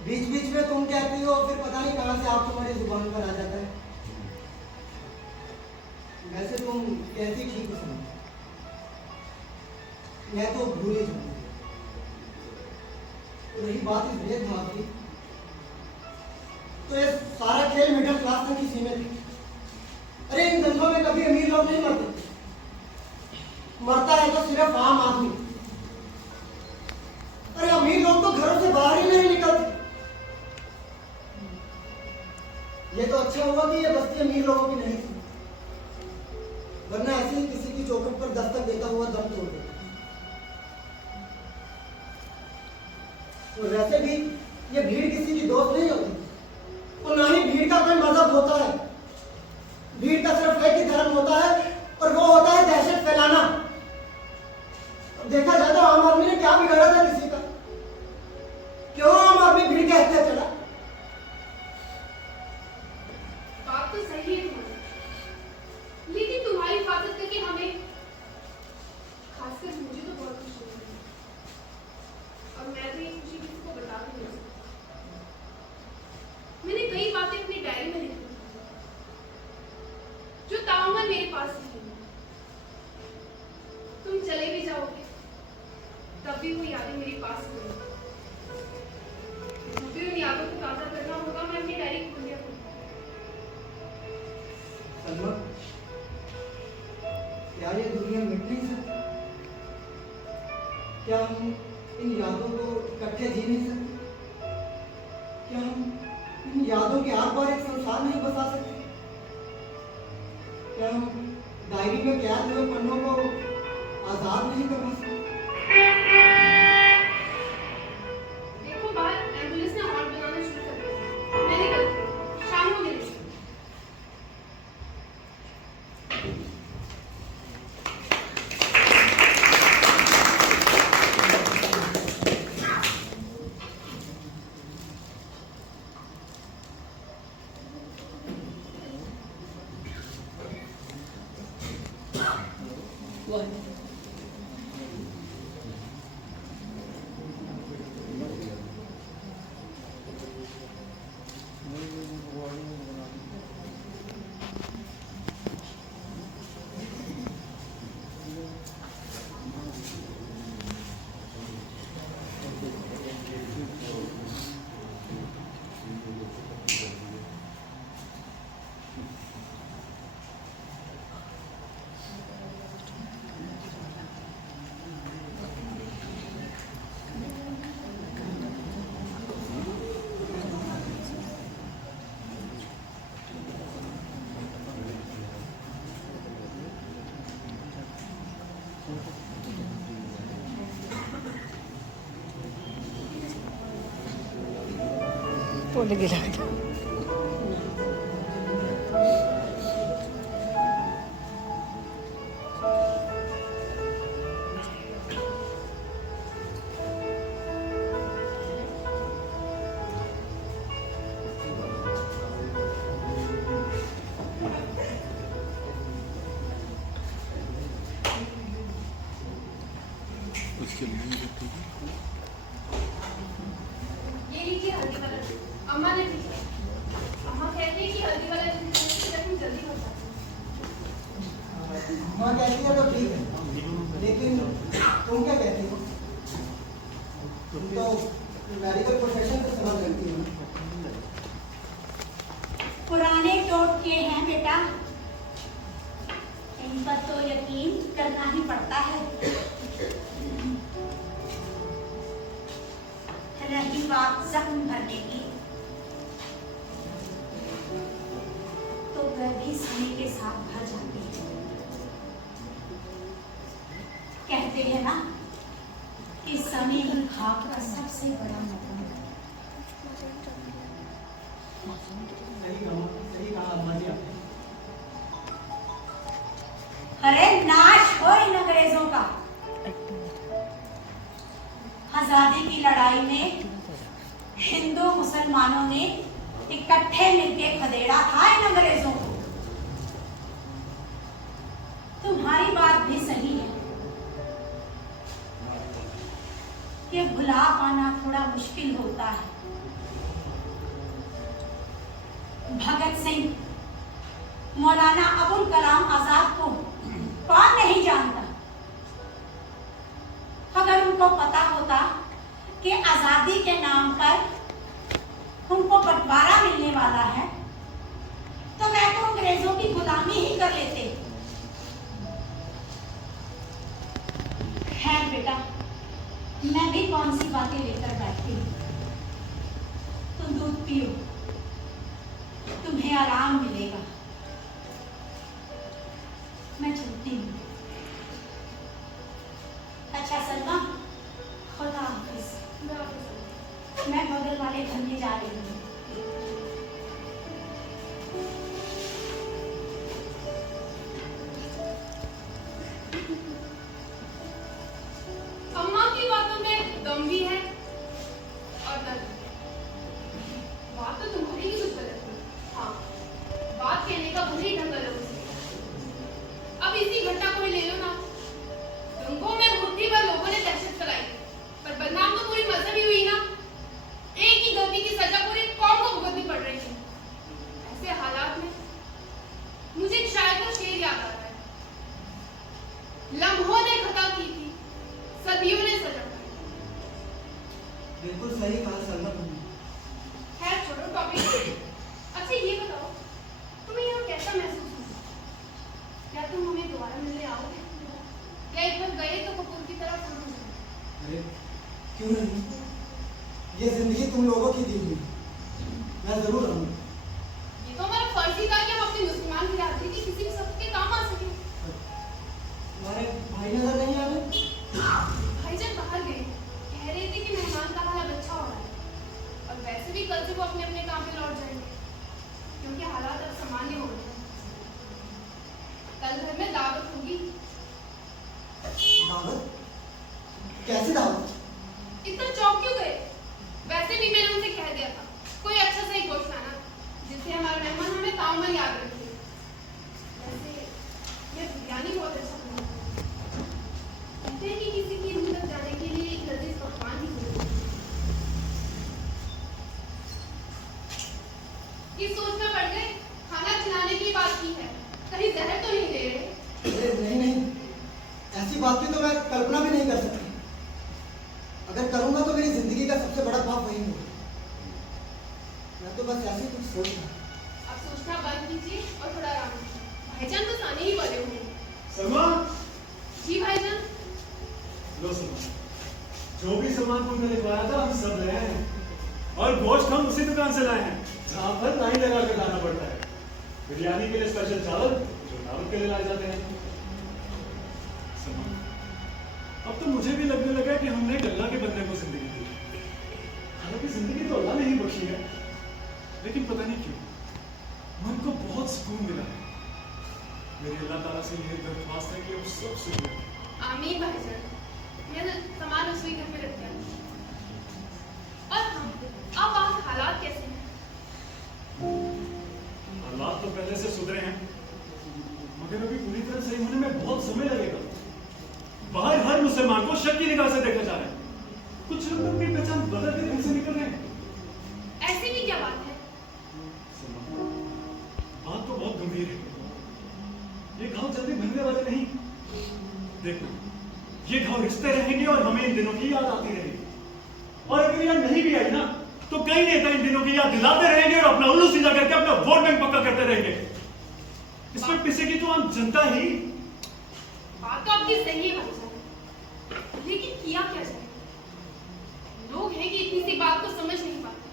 बीच बीच में तुम कहती हो, फिर पता नहीं कहाँ से आप तुम्हारी जुबान पर आ जाता है। वैसे तुम कहती ठीक हो समझ, मैं तो भूल ही जाऊंगी। रही बात इस भेदभाव की, तो ये सारा खेल मिडिल क्लास तक ही सीमित है। अरे इन धंधों में कभी अमीर लोग नहीं मरते, मरता है तो सिर्फ आम आदमी। अरे अमीर लोग तो घरों से बाहर ही नहीं निकलते। ये तो अच्छा हुआ कि ये बस्ती अमीर लोगों की नहीं थी, वरना ऐसे ही किसी की चौखट पर दस्तक देता हुआ दम तोड़ देता। तो वैसे भी ये भीड़ किसी की दोस्त नहीं होती, और ना ही भीड़ का कोई मजहब होता है। भीड़ का सिर्फ एक ही धर्म होता है, और वो होता है दहशत फैलाना। देखा जाए तो आम आदमी ने क्या बिगाड़ा था किसी का? क्यों आम आदमी भीड़ के हत्या चला? बात तो सही है तुम्हारी, लेकिन तुम्हारी हिफाजत करके हमें, खासकर मुझे तो बहुत खुशी हो रही है। और मैं तो ये खुशी किसी को बता भी नहीं सकती। मैंने कई बातें अपनी डायरी में लिखी जो ताउम्र मेरे पास ही है। तुम चले भी जाओगे तब भी वो यादें मेरे हम इन यादों को इकट्ठे जी नहीं सकते? क्या हम इन यादों के आर पार एक संसार नहीं बसा सकते? क्या हम डायरी में कैद हुए पन्नों को आजाद नहीं करवा सकते? देखो बाहर एम्बुलेंस ने हॉर्न बजाना शुरू कर दिया। मैं निकलती हूँ, शाम को मिलेंगे। बोले गिला ये लीजिए हल्दी वाला दूध। अम्मा ने दी है। अम्मा कहती है कि हल्दी वाला दूध पीने से जख्म जल्दी हो जाता है। माँ कहती है तो ठीक है, लेकिन तुम क्या कहती हो? तुम तो मेडिकल प्रोफेशन से संबंध रखती हो ना? पुराने टोटके हैं बेटा, इन पर तो यकीन करना ही पड़ता है। रही बात जख्म भरने की, तो वह भी समय के साथ भर जाती है। कहते हैं ना कि समय ही खाक का सबसे बड़ा मकान है। सही कहा अम्मा जी आपने। अरे नाश हो इन अंग्रेजों का। आजादी की लड़ाई में हिंदू मुसलमानों ने इकट्ठे मिलकर खदेड़ा था इन अंग्रेजों को। तुम्हारी बात भी सही है कि भुला पाना थोड़ा मुश्किल होता है। भगत सिंह, मौलाना अबुल कलाम आजाद को कौन नहीं जानता? अगर उनको पता होता कि आजादी के नाम पर उनको बंटवारा मिलने वाला है, तो वह तो अंग्रेजों की गुलामी ही कर लेते। खैर बेटा, मैं भी कौन सी बातें लेकर बैठती हूँ। तुम दूध पियो, तुम्हें आराम मिलेगा। मैं चलती हूँ। अच्छा सलमा, खुदा हाफिज। मैं बगल वाले घर में जा रही हूँ। अम्मा की बातों में दम भी है और दर्द भी। बात तो तुम्हारी ही कुछ गलत है। हाँ, बात कहने का वही ढंग अलग है। अब इसी घटना को ही ले लो ना। गंगों में मुट्ठी भर लोगों ने दहशत फैलाई, पर बदनाम तो पूरी मजहब ही हुई ना। एक ही गलती की सजा पूरी कौम को भुगतनी पड़ रही जिंदगी तुम लोगों की दी हुई, मैं जरूर रहूंगा। ये तो हमारा फर्ज ही था कि हम अपनी मुसलमान बिरादरी के किसी भी सबके काम आ सके। तुम्हारे भाई नजर नहीं आ रहे? भाईजान बाहर गए, कह रहे थे कि मेहमान का हाल अच्छा हो रहा है और वैसे भी कल से वो अपने अपने काम पे लौट जाएंगे क्योंकि हालात अब सामान्य हो गए हैं। कल घर में दावत होगी। दावत? कैसी दावत? इतना चौंक क्यों गए? वैसे भी मैंने उनसे कह दिया था कोई अच्छा सा ही गोश्त लाना जिससे हमारे मेहमान हमें ताउम्र याद रखें। वैसे ये बिरयानी बहुत अच्छा बना है। कहते हैं कि किसी की रूह तक जाने के लिए एक लजीज पकवान की जरूरत है। इस सोच में पड़ गए खाना खिलाने की बात की है, कहीं जहर तो नहीं दे रहे? अरे नहीं नहीं, ऐसी बात की तो मैं कल्पना भी नहीं कर सकती। अगर करूंगा तो मेरी जिंदगी का सबसे बड़ा पाप वही होगा। मैं तो बस ऐसे ही कुछ सोच रहा। आप सोचना बंद कीजिए और थोड़ा आराम कीजिए। भाईजान तो आने ही वाले होंगे। सलमा, जी भाईजान। लो सलमा, जो भी सामान तुमने लिखवाया था हम सब ले आए हैं और गोश्त हम उसी दुकान से लाए हैं जहाँ पर लाइन लगा कर लाना पड़ता है। बिरयानी के लिए स्पेशल चावल जो दावत के लिए लाए जाते हैं। सलमा, अब तो मुझे भी लगने लगा कि हमने एक अल्लाह के बंदे को जिंदगी दी। हालांकि जिंदगी तो अल्लाह ने ही बख्शी है, लेकिन पता नहीं क्यों मन को बहुत सुकून मिला है। मेरी अल्लाह ताला से यही दरख्वास्त है कि अब सब सुख हो। आमीन भाईजान। मैं सामान रसोई घर में रख दिया। और हाँ, अब वहाँ के हालात कैसे हैं? हालात तो पहले से सुधरे हैं, मगर अभी पूरी तरह सही होने में बहुत समय लगेगा। बाहर हर मुसलमान को शक की निगाह से देखा जा रहा है। कुछ लोग अपनी पहचान बदल के घर से निकल रहे हैं। ऐसी भी क्या बात है? बात तो बहुत गंभीर है। ये घाव जल्दी भरने वाले नहीं। देखो, ये घाव रिश्ते रहेंगे और हमें इन दिनों की याद आती रहेगी। और अगर याद नहीं भी आई ना, तो कई नेता इन दिनों की याद दिलाते रहेंगे और अपना उल्लू सीधा करके अपना वोट बैंक पक्का करते रहेंगे। इसमें पिसेगी तो आम जनता ही। बात तो आपकी सही है भाईजान, लेकिन किया क्या जाए? लोग हैं कि इतनी सी बात को समझ नहीं पाते।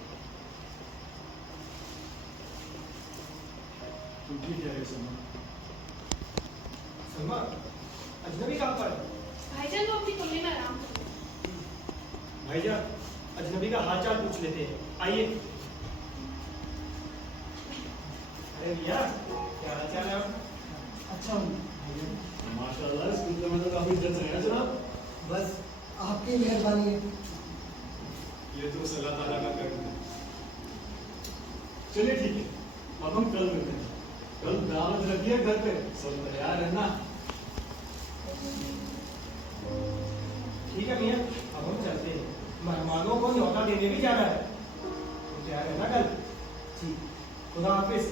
तुम ठीक है सलमा? सलमा, अजनबी कहाँ पर है? भाईजान तो अपनी कमरे में आराम कर रहे हैं। भैया, अजनबी का हाल चाल पूछ लेते हैं, आइए। अरे भैया, क्या हाल चाल है? अच्छा हूँ। माशाल्लाह, इस कुत्ते में तो काफी इज्जत से है जनाब। बस आपकी मेहरबानी है। ये तो अल्लाह ताला का करम है। चलिए ठीक है, अब हम कल मिलते हैं। कल दावत रखिए घर पे, सब तैयार रहना। ठीक है भैया, अब हम चलते हैं। मेहमानों को न्योता देने भी जाना है। तो तैयार रहना कल। जी, खुदा हाफिज।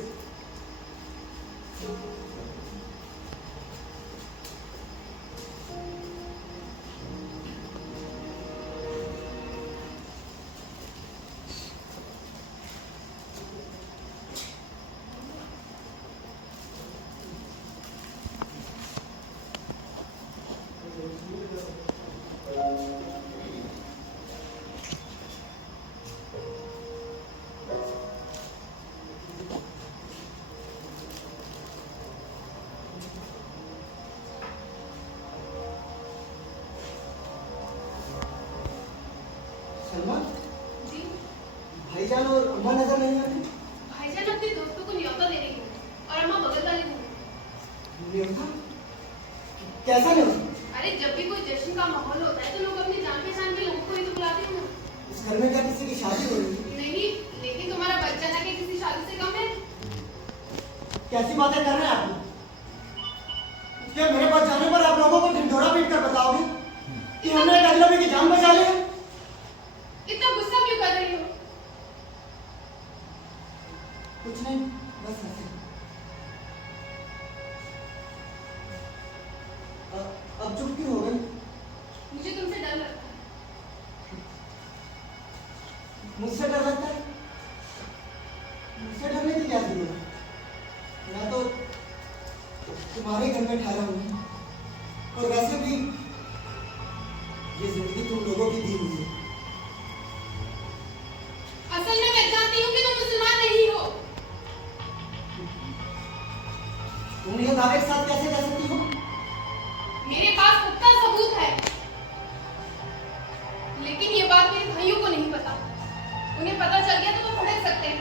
सलमा, जी भाईजान और अम्मा नजर नहीं आती? भाईजान अपने दोस्तों को न्योता देने गए और अम्मा बगल वाले रूम में। न्योता? कैसा न्योता? अरे जब भी कोई जश्न का माहौल होता है तो लोग अपनी जान पहचान के लोगों को ही तो बुलाते हैं ना। इस घर में क्या किसी की शादी हो रही है? नहीं, लेकिन तुम्हारा बच्चा ना कि किसी शादी से कम है। कैसी बातें कर रहे हैं आप? क्या मेरे पास जाने पर आप लोगों को ढिंढोरा पीट कर बताओगे कि हमने एक अजनबी की जान बचा ली है? इतना गुस्सा क्यों कर रही हो? कुछ नहीं, बस ऐसे। अब चुप क्यों हो गई? मुझे तुमसे डर लगता है। मुझसे डर लगता है? मुझसे डरने की क्या जरूरत है? मैं तो तुम्हारे घर में ठहरा हूँ और वैसे भी ये जिंदगी तुम लोगों की दी हुई है। बताओ एक साथ कैसे कह सकती हो? मेरे पास पुख्ता सबूत है, लेकिन ये बात मेरे भाइयों को नहीं पता। उन्हें पता चल गया तो वो भड़क सकते हैं।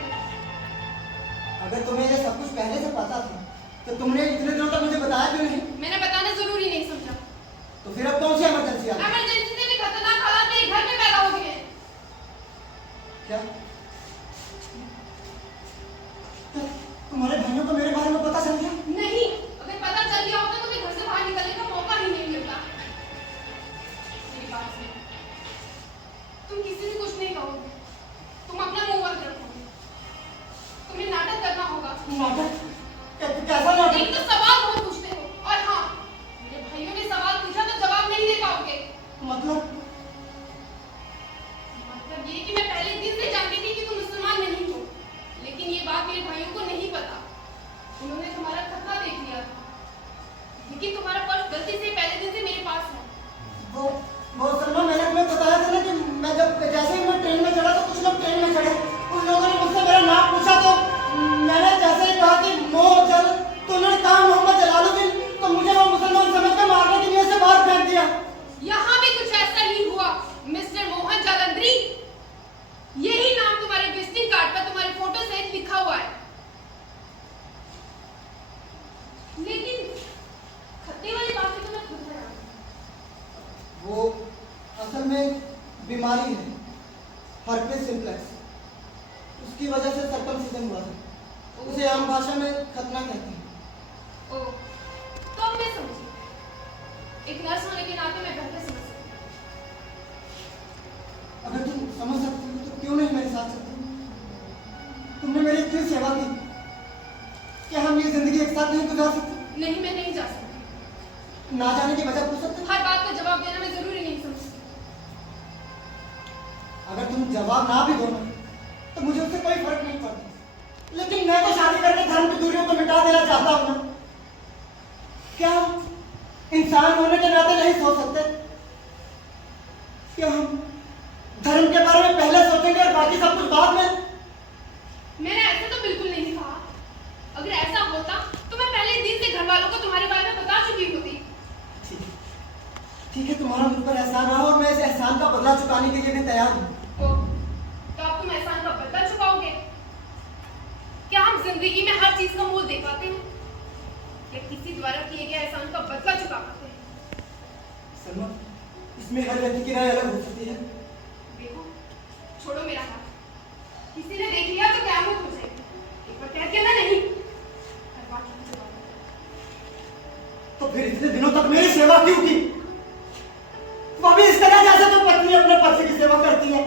अगर तुम्हें ये सब कुछ पहले से पता था तो तुमने इतने दिनों तक मुझे बताया क्यों नहीं? मैंने बताना जरूरी नहीं समझा। तो फिर अब कौन सी इमरजेंसी आ गई? इमरजेंसी से भी खतरनाक हालात मेरे घर में पैदा हो गए हैं। क्या तुम्हारे भाइयों को मेरे बारे में पता चल गया? नहीं, अगर पता चल गया होता तो मैं घर से बाहर निकलने का मौका ही नहीं मिलता। मेरी बात सुनो, तुम किसी से कुछ नहीं कहोगे, तुम अपना मुंह बंद रखोगे। तुम्हें नाटक करना होगा। नाटक? कैसा नाटक? एक तो सवाल बहुत पूछते हो, और हाँ, मेरे भाइयों ने सवाल पूछा तो जवाब नहीं दे पाओगे। मतलब ये कि मैं पहले दिन से जानती थी कि तुम मुसलमान नहीं हो, लेकिन ये बात मेरे भाइयों को नहीं पता। उन्होंने तुम्हारा खतना देख लिया था, लेकिन तुम्हारा पर्स गलती से पहले दिन से मेरे पास है। वो सलमा, मैंने तुम्हें बताया था ना कि मैं जैसे ही मैं ट्रेन में चढ़ा तो कुछ लोग ट्रेन में चढ़े। उन लोगों ने मुझसे मेरा नाम पूछा तो मैंने जैसे ही कहा कि मोहम्मद, तो उन्होंने कहा मोहम्मद जलालुद्दीन, तो मुझे वो मुसलमान समझकर मारने की नीयत से बाहर फेंक दिया। यहाँ भी कुछ ऐसा ही हुआ मिस्टर मोहन जालंधरी। यही नाम तुम्हारे विजिटिंग कार्ड पर तुम्हारे फोटो सहित लिखा हुआ है, लेकिन खत्ते वाली बात से तो मैं खुद हैरान हूं। वो असल में बीमारी है, हर्पेस सिम्प्लेक्स। उसकी वजह से सर्कमसिजन हुआ था। उसे आम भाषा में खतना कहते हैं। ओ, तो अब मैं समझी। एक नर्स होने के नाते मैं बेहतर समझ सकती हूँ। अगर तुम समझ सकती हो तो क्यों नहीं मेरे साथ चलती? तुमने मेरी इतनी सेवा की, क्या हम ये जिंदगी एक साथ नहीं गुजार सकते? नहीं, मैं नहीं जा सकती। ना जाने की वजह पूछ सकते? हर बात का जवाब देना मैं जरूरी नहीं समझती। अगर तुम जवाब ना भी दो ना तो मुझे उससे कोई फर्क नहीं पड़ता, लेकिन मैं तो शादी करके धर्म की दूरियों को मिटा देना चाहता हूं ना। क्या हम इंसान होने के नाते नहीं सोच सकते? क्या हम धर्म के बारे में पहले सोचेंगे और बाकी सब कुछ बाद में? मैंने ऐसा तो बिल्कुल नहीं कहा। अगर ऐसा होता तो मैं पहले दिन से घर वालों को तुम्हारे बारे में बता चुकी होती। ठीक है, तुम्हारा मुझ पर एहसान रहा और मैं इस एहसान का बदला चुकाने के लिए भी तैयार हूँ। तो अब तुम एहसान का बदला चुकाओगे? क्या हम जिंदगी में हर चीज का मोल दे पाते हैं, या किसी द्वारा किए गए एहसान का बदला चुका पाते हैं? सलमा, इसमें हर व्यक्ति की राय अलग हो सकती है। देखो, छोड़ो मेरा हाथ। किसी ने देख लिया तो क्या मुख हो जाएगी। एक बार कह दिया ना नहीं, हर बात की जवाब। तो फिर इतने दिनों तक मेरी सेवा क्यों की? वो भी इस तरह जैसे तो पत्नी अपने पति की सेवा करती है।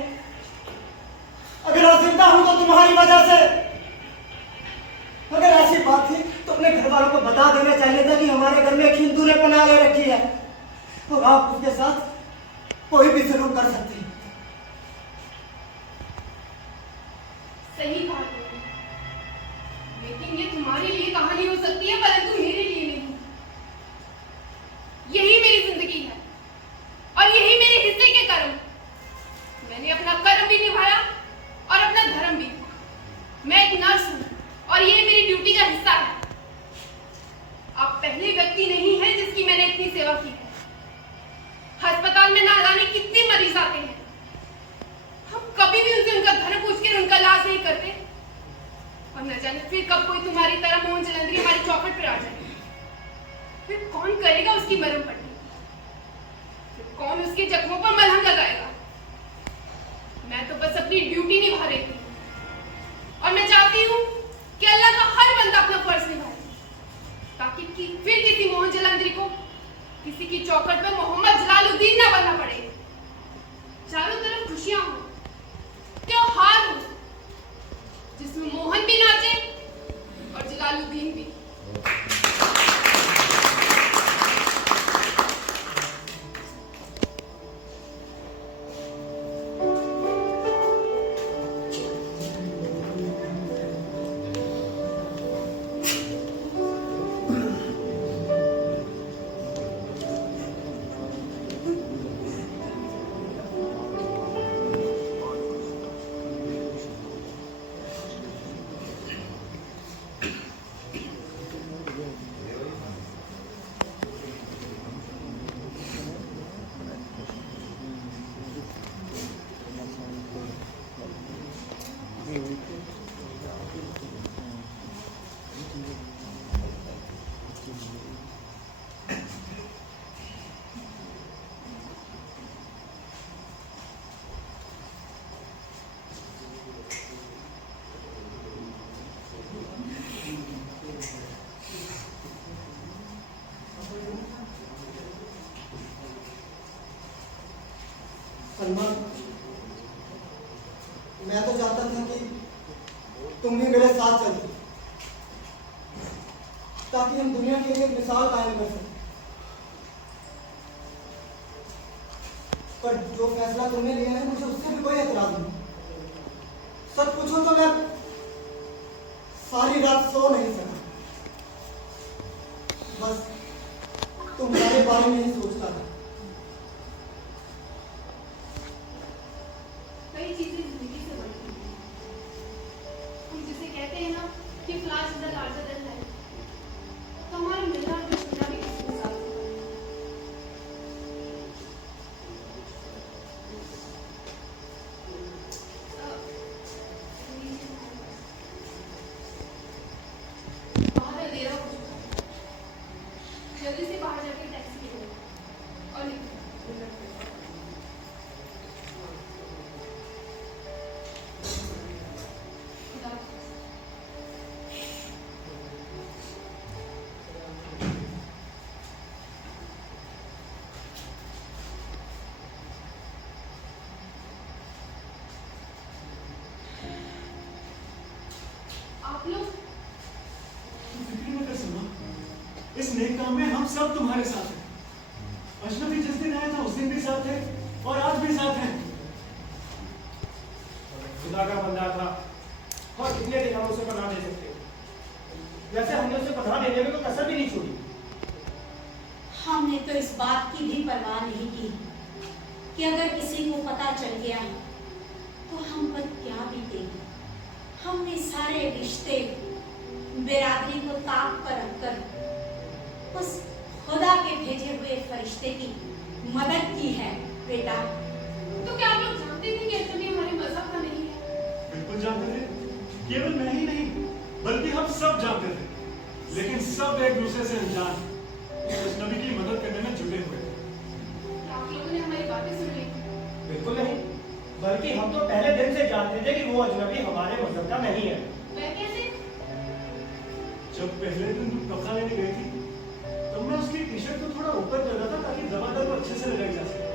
अगर मैं जिंदा हूं तो तुम्हारी वजह से। अगर ऐसी बात थी तो अपने घर वालों को बता देना चाहिए था कि हमारे घर में एक हिंदू ने पनाह ले रखी है और आप उसके साथ कोई भी सलूक कर सकते हैं। सही कहा तुमने, लेकिन ये तुम्हारे लिए कहानी हो सकती है, परंतु मेरे लिए नहीं। यही मेरी जिंदगी है और यही मेरे हिस्से के कर्म। मैंने अपना कर्म भी निभाया और अपना धर्म भी। मैं एक नर्स हूं और ये मेरी ड्यूटी का हिस्सा है। आप पहले व्यक्ति नहीं हैं जिसकी मैंने इतनी सेवा की है। अस्पताल में ना जाने कितने मरीज आते हैं, हम कभी भी उनसे उनका धर्म पूछकर उनका इलाज नहीं करते। और न जाने फिर कब कोई तुम्हारी तरह मोहन जालंधरी हमारी चौखट पर आ जाए, फिर कौन करेगा उसकी मरहम पट्टी? फिर कौन उसके जख्मों पर मलहम लगाएगा? मैं तो बस अपनी ड्यूटी निभा रही हूँ और मैं चाहती हूँ कि अल्लाह का हर बंदा अपना फर्ज निभाए, ताकि फिर किसी मोहन जालंधरी को किसी की चौखट पर मोहम्मद जलालुद्दीन ना बनना पड़े। चारों तरफ खुशियां हो, त्योहार हो, जिसमें मोहन भी नाचे और जलालुद्दीन भी। सलमान, मैं तो चाहता था कि तुम भी मेरे साथ चलो, ताकि हम दुनिया के लिए एक मिसाल कायम कर सकें। पर जो फैसला तुमने लिया है, मुझे उससे भी कोई एतराज नहीं। सच पूछो तो मैं सारी रात सो नहीं सका, बस तुम्हारे बारे में ही सोचता था। कई चीजें जिंदगी से बढ़ती हैं। हम जिसे कहते हैं ना कि flash is the larger than life, तो हमारा मिलना और जुड़ना भी किसी के साथ हुआ है। बाहर अंधेरा हो चुका है। जल्दी से बाहर जाके टैक्सी लो और निकलो। खुदा हाफिज़। आप लोग फिक्र मत कर सलमा, इस नेक काम में हम सब तुम्हारे साथ हैं। अजनबी जिस दिन आया था उस दिन भी साथ थे और आज भी साथ हैं। खुदा का बंदा था और कितने दिन हम उसे पनाह दे सकते हैं। वैसे हमने उसे पनाह देने में कोई कसर भी नहीं छोड़ी। हमने तो इस बात की भी परवाह नहीं की कि अगर किसी को पता चल गया तो हम पर क्या बीतेगी। हमने सारे रिश्ते बिरादरी को ताक पर रखकर उस खुदा के भेजे हुए फरिश्ते की मदद की है बेटा। तो क्या आप लोग जानते थे कि अजनबी हमारे मजहब का नहीं है? बिल्कुल जानते थे, केवल मैं ही नहीं बल्कि हम सब जानते थे, लेकिन सब एक दूसरे से अनजान उस अजनबी की मदद करने में जुटे हुए थे। क्या आप लोगों ने हमारी बातें सुन ली? बिल्कुल नहीं, बल्कि हम तो पहले दिन से जानते थे कि वो अजनबी हमारे मजहब का नहीं है। वह कैसे? जब पहले दिन तुम कपड़ा लेने गई थी तब मैं उसकी टी शर्ट को थोड़ा ऊपर कर रहा था ताकि दबादब को अच्छे से लगाई जा सके।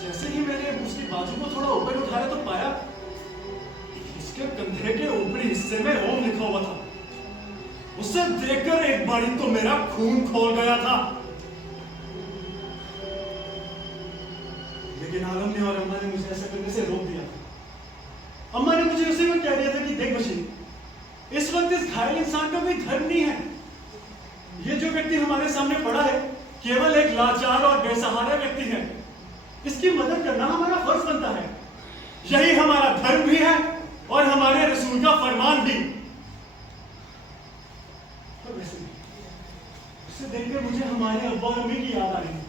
जैसे ही मैंने उसकी बाजू को थोड़ा ऊपर उठाया तो पाया इसके कंधे के ऊपरी हिस्से में ओम लिखा हुआ था। उसे देखकर एक बारी तो मेरा खून खौल गया था। लेकिन आलम ने और अम्मा ने मुझे ऐसा करने से रोक दिया। अम्मा ने मुझे उसी में कह दिया था कि देख बशीर, इस वक्त इस घायल इंसान का कोई धर्म नहीं है। ये जो व्यक्ति हमारे सामने पड़ा है केवल एक लाचार और बेसहारा व्यक्ति है। इसकी मदद करना हमारा फर्ज बनता है। यही हमारा धर्म भी है और हमारे रसूल का फरमान भी। और वैसे भी उसे देखकर मुझे हमारे अब्बा और अम्मी की याद आ रही है।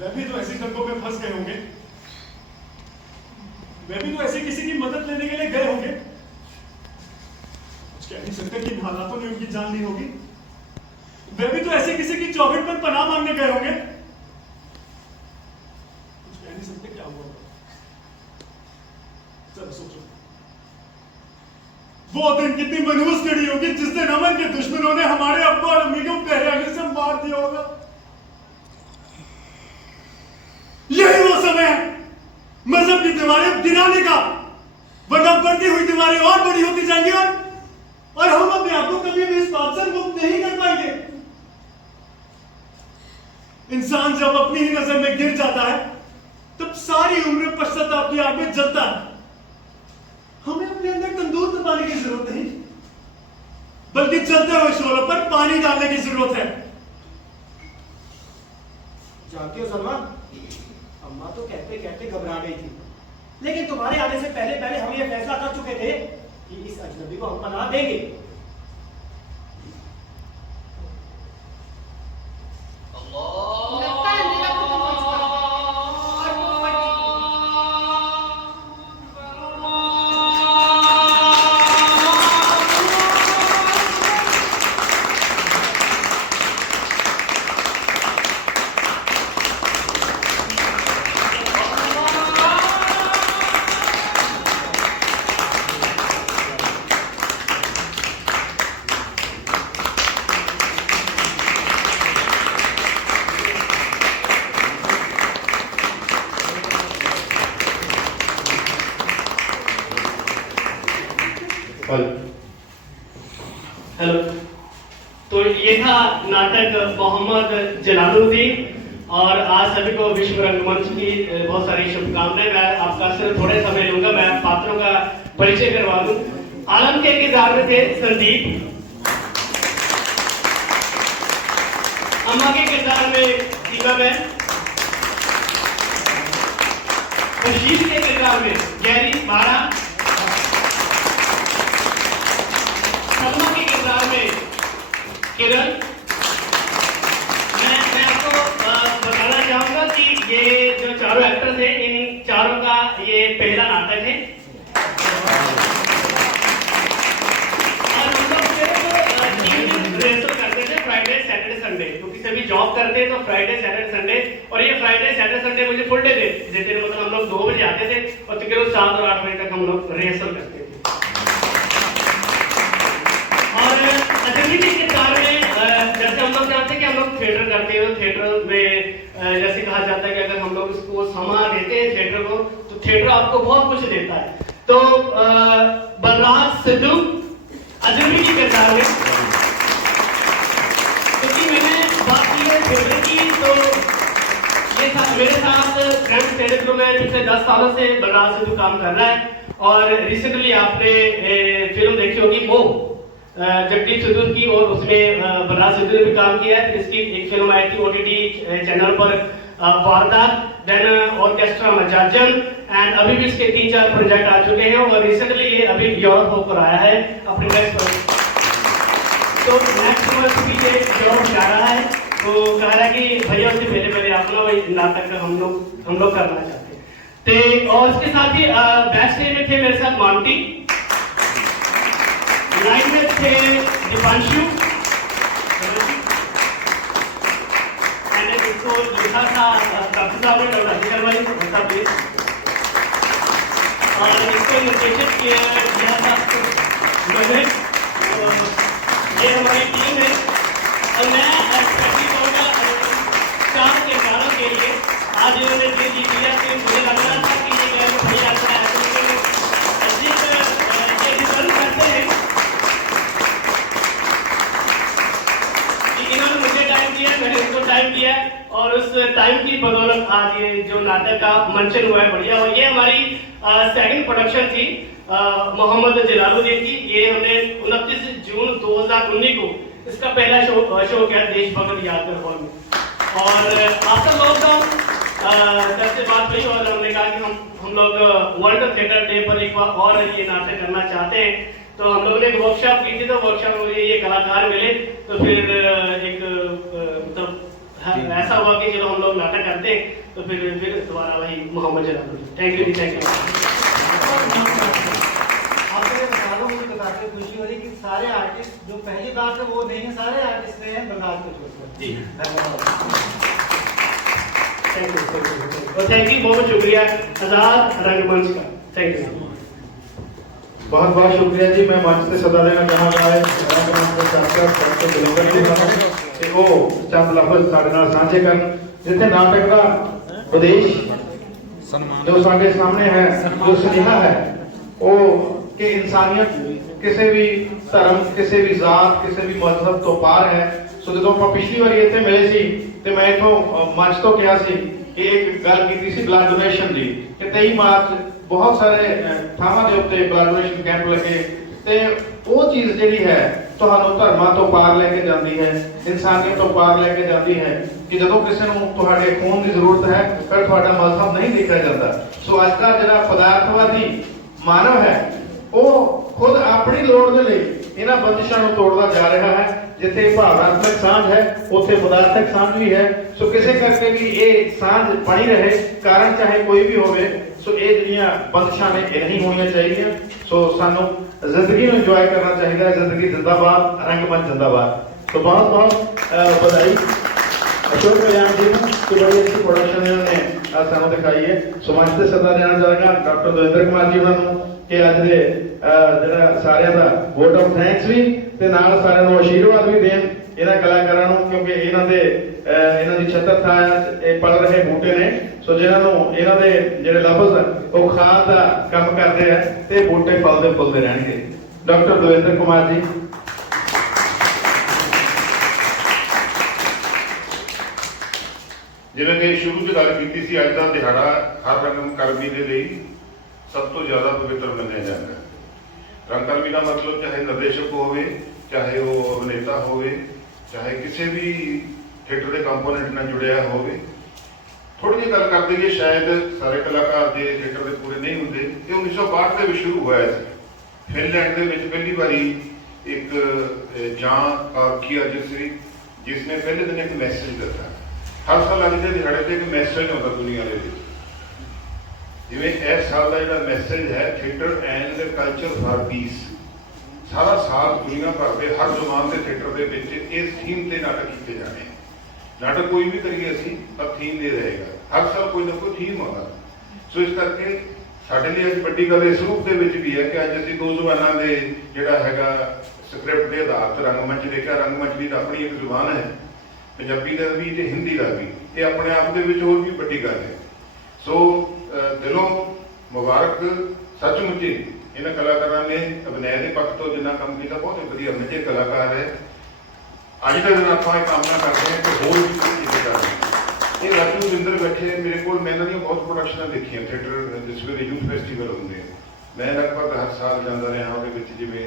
वे भी तो ऐसी तंगों में फंस गए होंगे। वे भी तो ऐसे किसी की मदद लेने के लिए गए होंगे। कुछ कह नहीं सकते कि इन हालातों ने उनकी जान ली होगी। वे भी तो ऐसे किसी की चौखट पर पनाह मांगने गए होंगे। कुछ कह नहीं सकते क्या हुआ। चलो सोचो, वो दिन कितनी मनहूस घड़ी होगी जिस दिन अमन के दुश्मनों ने हमारे अब्बा और अम्मी को पहराने से मार दिया होगा। यही वो समय है मजहब की दीवारें गिराने का, वरना बढ़ती हुई दीवारें और बड़ी होती जाएंगी और हम अपने आप को कभी भी इस बात से मुक्त नहीं कर पाएंगे। इंसान जब अपनी ही नजर में गिर जाता है तब सारी उम्र पश्चाताप की आग में जलता है। हमें अपने अंदर तंदूर तपाने की जरूरत नहीं, बल्कि जलते हुए शोलों पर पानी डालने की जरूरत है। जानती हो सलमा, अम्मा तो कहते कहते घबरा गई थी, लेकिन तुम्हारे आने से पहले पहले हम ये फैसला कर चुके थे कि इस अजनबी को हम पनाह देंगे। लगता है अंधेरा खत्म हो चुका है और वो फट चुकी है। हेलो। तो ये था नाटक मोहम्मद जलालुद्दीन और आज सभी को विश्व रंगमंच की बहुत सारी शुभकामनाएं। मैं आपका सिर्फ थोड़े समय लूंगा, मैं पात्रों का परिचय करवा दूं। आलम के किरदार में थे संदीप, अम्मा के किरदार में दीपा बहन, बशीर के किरदार में गैरी बारा, सलमा के किरदार में किरण। मैं आपको बताना चाहूंगा कि ये जो चारों एक्टर्स हैं, इन चारों का ये पहला नाटक है और हम लोग सिर्फ 3 दिन रिहर्सल करते थे, फ्राइडे सैटरडे संडे, क्योंकि सभी जॉब करते हैं तो फ्राइडे सैटरडे संडे। और ये फ्राइडे सैटरडे संडे मुझे फुल डे देते थे, मतलब हम लोग 2 बजे आते थे और तकरीबन 7 और 8 बजे तक हम लोग रिहर्सल करते थे। और अजमी के किरदार में जैसे हम लोग जानते हैं कि हम लोग थिएटर करते हैं, तो थिएटर में जैसे कहा जाता है कि अगर हम लोग इसको समा देते हैं थिएटर को, तो थिएटर आपको बहुत कुछ देता है। तो बलराज सिद्धू अजमी के किरदार में, क्योंकि मैंने बात की है थिएटर की, तो ये मेरे साथ फ्रेंड्स थिएटर में पिछले 10 सालों से बलराज सिद्धू काम कर रहा है। और रिसेंटली आपने फिल्म देखी होगी वो जगदीप सिद्धू की, और उसमें बलराज सिद्धू ने भी काम किया है। इसकी एक फिल्म आई थी OTT चैनल पर, वारदात, देन ऑर्केस्ट्रा मजाजन, एंड अभी भी इसके 3-4 प्रोजेक्ट आ चुके हैं और रिसेंटली ये अभी यूरोप होकर आया है अपने नेक्स्ट पर। तो नेक्स्ट मंथ भी ये यूरोप जा रहा है, तो कह रहा है कि भैया उससे पहले अपना वही नाटक हम लोग करना चाहते हैं। और उसके साथ ही बैक स्टेज में थे मेरे साथ मॉन्टी, लाइन में थे दीपांशु, मैंने इसको लिखा था डॉक्टर साहब ने, डॉक्टर अजीकर भाई बता प्लीज, और इसको निर्देशित किया था मैंने। ये हमारी टीम है और मैं एक्सपेक्टिंग करूंगा 4 के कारणों के लिए आज इन्होंने दे दी दिया कि मुझे लग रहा था कि ये गैर भैया करते हैं। इन्होंने मुझे टाइम दिया, मैंने उनको टाइम दिया और उस टाइम की बदौलत आज ये जो नाटक का मंचन हुआ है बढ़िया। और ये हमारी सेकंड प्रोडक्शन थी मोहम्मद जलालुद्दीन की। ये हमने 29 जून 2019 को इसका पहला शो किया देशभक्त यादगार हॉल में। और आफ्टर लॉकडाउन जब से बात हुई और हमने कहा कि हम लोग वर्ल्ड थिएटर डे पर एक बार और ये नाटक करना चाहते हैं, तो हम लोगों ने एक वर्कशॉप की थी। तो वर्कशॉप में ये कलाकार मिले, तो फिर एक मतलब ऐसा हुआ कि चलो हम लोग नाटक करते हैं, तो फिर दोबारा वही Mohammad Jalaluddin. Thank you ji, thank you. आपको बता दो, मुझे बता के खुशी हो रही कि सारे आर्टिस्ट जो पहली बार से वो नहीं है, सारे आर्टिस्ट हैं बंगाल को छोड़कर। जी थैंक यू, बहुत शुक्रिया आजाद रंगमंच का, थैंक यू। बहुत बहुत शुक्रिया जी। मैं मंच से सदा देना चाहूँगा कि वो चंद लफ्ज़ साढ़े नाल साझे कर जिथे नाटक का उद्देश्य जो साढ़े सामने है, जो सुनेहा है वो कि इंसानियत किसी भी धर्म, किसी भी जात, किसी भी मजहब तो पार है। सो जो ਆਪਾਂ पिछली बार इतने मिले सी ते मैं इथों मंच तो कहा सी कि एक गल की सी ब्लड डोनेशन की कि 23 मार्च बहुत सारे थावां दे उत्ते ब्लड डोनेशन कैंप लगे ते वो चीज़ जिहड़ी है ਤੁਹਾਨੂੰ ਧਰਮਾਂ ਤੋਂ ਪਾਰ ਲੈ ਕੇ ਜਾਂਦੀ ਹੈ, ਇਨਸਾਨੀਅਤ ਤੋਂ ਪਾਰ ਲੈ ਕੇ ਜਾਂਦੀ ਹੈ ਕਿ ਜਦੋਂ ਕਿਸੇ ਨੂੰ ਤੁਹਾਡੇ ਖੂਨ ਦੀ ਜ਼ਰੂਰਤ ਹੈ ਫਿਰ ਤੁਹਾਡਾ ਮਜ਼ਹਬ ਨਹੀਂ ਦੇਖਿਆ ਜਾਂਦਾ। ਸੋ ਅੱਜ ਦਾ ਜਿਹੜਾ ਪਦਾਰਥਵਾਦੀ ਮਾਨਵ ਹੈ ਉਹ ਖੁਦ ਆਪਣੀ ਲੋੜ ਦੇ ਲਈ ਇਹਨਾਂ ਬੰਦਿਸ਼ਾਂ ਨੂੰ ਤੋੜਦਾ ਜਾ ਰਿਹਾ ਹੈ। ਜਿੱਥੇ ਭਾਵਨਾਤਮਕ ਸਾਂਝ ਹੈ ਉੱਥੇ ਪਦਾਰਥਕ ਸਾਂਝ ਵੀ ਹੈ। ਸੋ ਕਿਸੇ ਕਰਕੇ ਵੀ ਇਹ ਸਾਂਝ ਬਣੀ ਰਹੇ, ਕਾਰਨ ਚਾਹੇ ਕੋਈ ਵੀ ਹੋਵੇ। ਸੋ ਇਹ ਜਿਹੜੀਆਂ ਬੰਦਿਸ਼ਾਂ ਨੇ ਇਹ ਨਹੀਂ ਹੋਣੀਆਂ ਚਾਹੀਦੀਆਂ। ਸੋ ਸਾਨੂੰ जिंदगी में एंजॉय करना चाहिए। जिंदगी जिंदाबाद, रंगमंच जिंदाबाद। तो बहुत बहुत बधाई अशोक कल्याण जी की बड़ी अच्छी प्रोडक्शन इन्होंने सानू दिखाई है। सो मंच से सदा देना चाहेगा डॉक्टर दविंदर कुमार जी उन्होंने कि अज दे ਜਿਹੜਾ ਸਾਰਿਆਂ ਦਾ ਵੋਟ ਆਫ ਥੈਂਕਸ ਵੀ ਤੇ ਨਾਲ ਸਾਰਿਆਂ ਨੂੰ ਆਸ਼ੀਰਵਾਦ ਵੀ ਦੇਣ ਇਹਨਾਂ ਕਲਾਕਾਰਾਂ ਨੂੰ, ਕਿਉਂਕਿ ਇਹਨਾਂ ਦੀ ਛੱਤਰ ਥਾਂ ਇਹ ਪਲ ਰਹੇ ਬੂਟੇ ਨੇ। ਸੋ ਜਿਹਨਾਂ ਨੂੰ ਇਹਨਾਂ ਦੇ ਜਿਹੜੇ ਲਫ਼ਜ਼ ਉਹ ਖਾਦ ਦਾ ਕੰਮ ਕਰਦੇ ਆ ਤੇ ਬੂਟੇ ਫਲਦੇ ਫੁੱਲਦੇ ਰਹਿਣਗੇ। डॉक्टर देवेंद्र कुमार जी। ਜਿਵੇਂ ਕਿ ਸ਼ੁਰੂ 'ਚ ਗੱਲ ਕੀਤੀ ਸੀ, ਅੱਜ ਦਾ ਦਿਹਾੜਾ ਹਰ ਰੰਗਕਰਮੀ ਦੇ ਲਈ ਸਭ ਤੋਂ ਜ਼ਿਆਦਾ ਪਵਿੱਤਰ ਮੰਨਿਆ ਜਾਂਦਾ ਹੈ। ਰੰਗਕਰਮੀ ਦਾ ਮਤਲਬ ਚਾਹੇ ਨਿਰਦੇਸ਼ਕ ਹੋਵੇ, ਚਾਹੇ ਉਹ ਅਭਿਨੇਤਾ ਹੋਵੇ, ਚਾਹੇ ਕਿਸੇ ਵੀ ਥੀਏਟਰ ਦੇ ਕੰਪੋਨੈਂਟ ਨਾਲ ਜੁੜਿਆ ਹੋਵੇ। ਥੋੜੀ ਜਿਹੀ ਗੱਲ ਕਰ ਦਈਏ, ਸ਼ਾਇਦ ਸਾਰੇ ਕਲਾਕਾਰ ਦੇ ਥੀਏਟਰ ਦੇ ਪੂਰੇ ਨਹੀਂ ਹੁੰਦੇ। ਇਹ 1962 ਦੇ ਵਿੱਚ ਸ਼ੁਰੂ ਹੋਇਆ ਸੀ। ਫਿਨਲੈਂਡ ਦੇ ਵਿੱਚ ਪਹਿਲੀ ਵਾਰੀ ਇੱਕ ਜਾਨ ਆਰਕੀਆ ਜਿਸ ਨੇ ਪਹਿਲੇ ਦਿਨ ਇੱਕ ਮੈਸੇਜ ਦਿੱਤਾ। ਹਰ ਸਾਲ ਅੱਜ ਦੇ ਦਿਹਾੜੇ ਤੇ ਇੱਕ ਮੈਸੇਜ ਆਉਂਦਾ ਦੁਨੀਆ ਦੇ ਵਿੱਚ। ਜਿਵੇਂ ਇਸ ਸਾਲ ਦਾ ਜਿਹੜਾ ਮੈਸੇਜ ਹੈ, theatre and culture for piece. ਸਾਰਾ ਸਾਲ ਦੁਨੀਆ ਭਰ ਦੇ ਹਰ ਜ਼ੁਬਾਨ ਦੇ ਥੀਏਟਰ ਦੇ ਵਿੱਚ ਇਸ ਥੀਮ ਤੇ ਨਾਟਕ ਕੀਤੇ ਜਾਣੇ। ਨਾਟਕ ਕੋਈ ਵੀ ਕਰੀਏ ਅਸੀਂ, ਪਰ ਥੀਮ ਦੇ ਰਹੇਗਾ। ਹਰ ਸਾਲ ਕੋਈ ਨਾ ਕੋਈ ਥੀਮ ਆਉਂਦਾ। ਸੋ ਇਸ ਕਰਕੇ ਸਾਡੇ ਲਈ ਅੱਜ ਵੱਡੀ ਗੱਲ ਇਸ ਰੂਪ ਦੇ ਵਿੱਚ ਵੀ ਹੈ ਕਿ ਅੱਜ ਅਸੀਂ ਦੋ ਜ਼ੁਬਾਨਾਂ ਦੇ ਜਿਹੜਾ ਹੈਗਾ ਸਕ੍ਰਿਪਟ ਦੇ ਆਧਾਰ ਤੇ ਰੰਗਮੰਚ ਦੇਖਿਆ। ਰੰਗਮੰਚ ਦੀ ਤਾਂ ਆਪਣੀ ਇੱਕ ਜ਼ੁਬਾਨ ਹੈ, ਪੰਜਾਬੀ ਦਾ ਵੀ ਤੇ ਹਿੰਦੀ ਦਾ ਵੀ। ਇਹ ਆਪਣੇ ਆਪ ਦੇ ਵਿੱਚ ਹੋਰ ਵੀ ਵੱਡੀ ਗੱਲ ਹੈ। ਸੋ ਦਿਲੋਂ ਮੁਬਾਰਕ। ਸੱਚਮੁੱਚ ਇਹਨਾਂ ਕਲਾਕਾਰਾਂ ਨੇ ਅਭਿਨੈ ਦੇ ਪੱਖ ਤੋਂ ਜਿੰਨਾ ਕੰਮ ਕੀਤਾ, ਬਹੁਤ ਹੀ ਵਧੀਆ ਨਿੱਜੇ ਕਲਾਕਾਰ ਹੈ। ਅੱਜ ਦੇ ਦਿਨ ਆਪਾਂ ਇਹ ਕਾਮਨਾ ਕਰਦੇ ਹਾਂ ਕਿ ਹੋਰ ਵੀ ਕੀਤੇ ਜਾਣ। ਇਹ ਰਾਜੂ ਵਿੰਦਰ ਬੈਠੇ ਮੇਰੇ ਕੋਲ, ਮੈਂ ਇਹਨਾਂ ਦੀਆਂ ਬਹੁਤ ਪ੍ਰੋਡਕਸ਼ਨਾਂ ਦੇਖੀਆਂ ਥੀਏਟਰ ਜਿਸ ਵੇਲੇ ਯੂਥ ਫੈਸਟੀਵਲ ਹੁੰਦੇ ਆ। ਮੈਂ ਲਗਭਗ ਹਰ ਸਾਲ ਜਾਂਦਾ ਰਿਹਾ ਉਹਦੇ ਵਿੱਚ, ਜਿਵੇਂ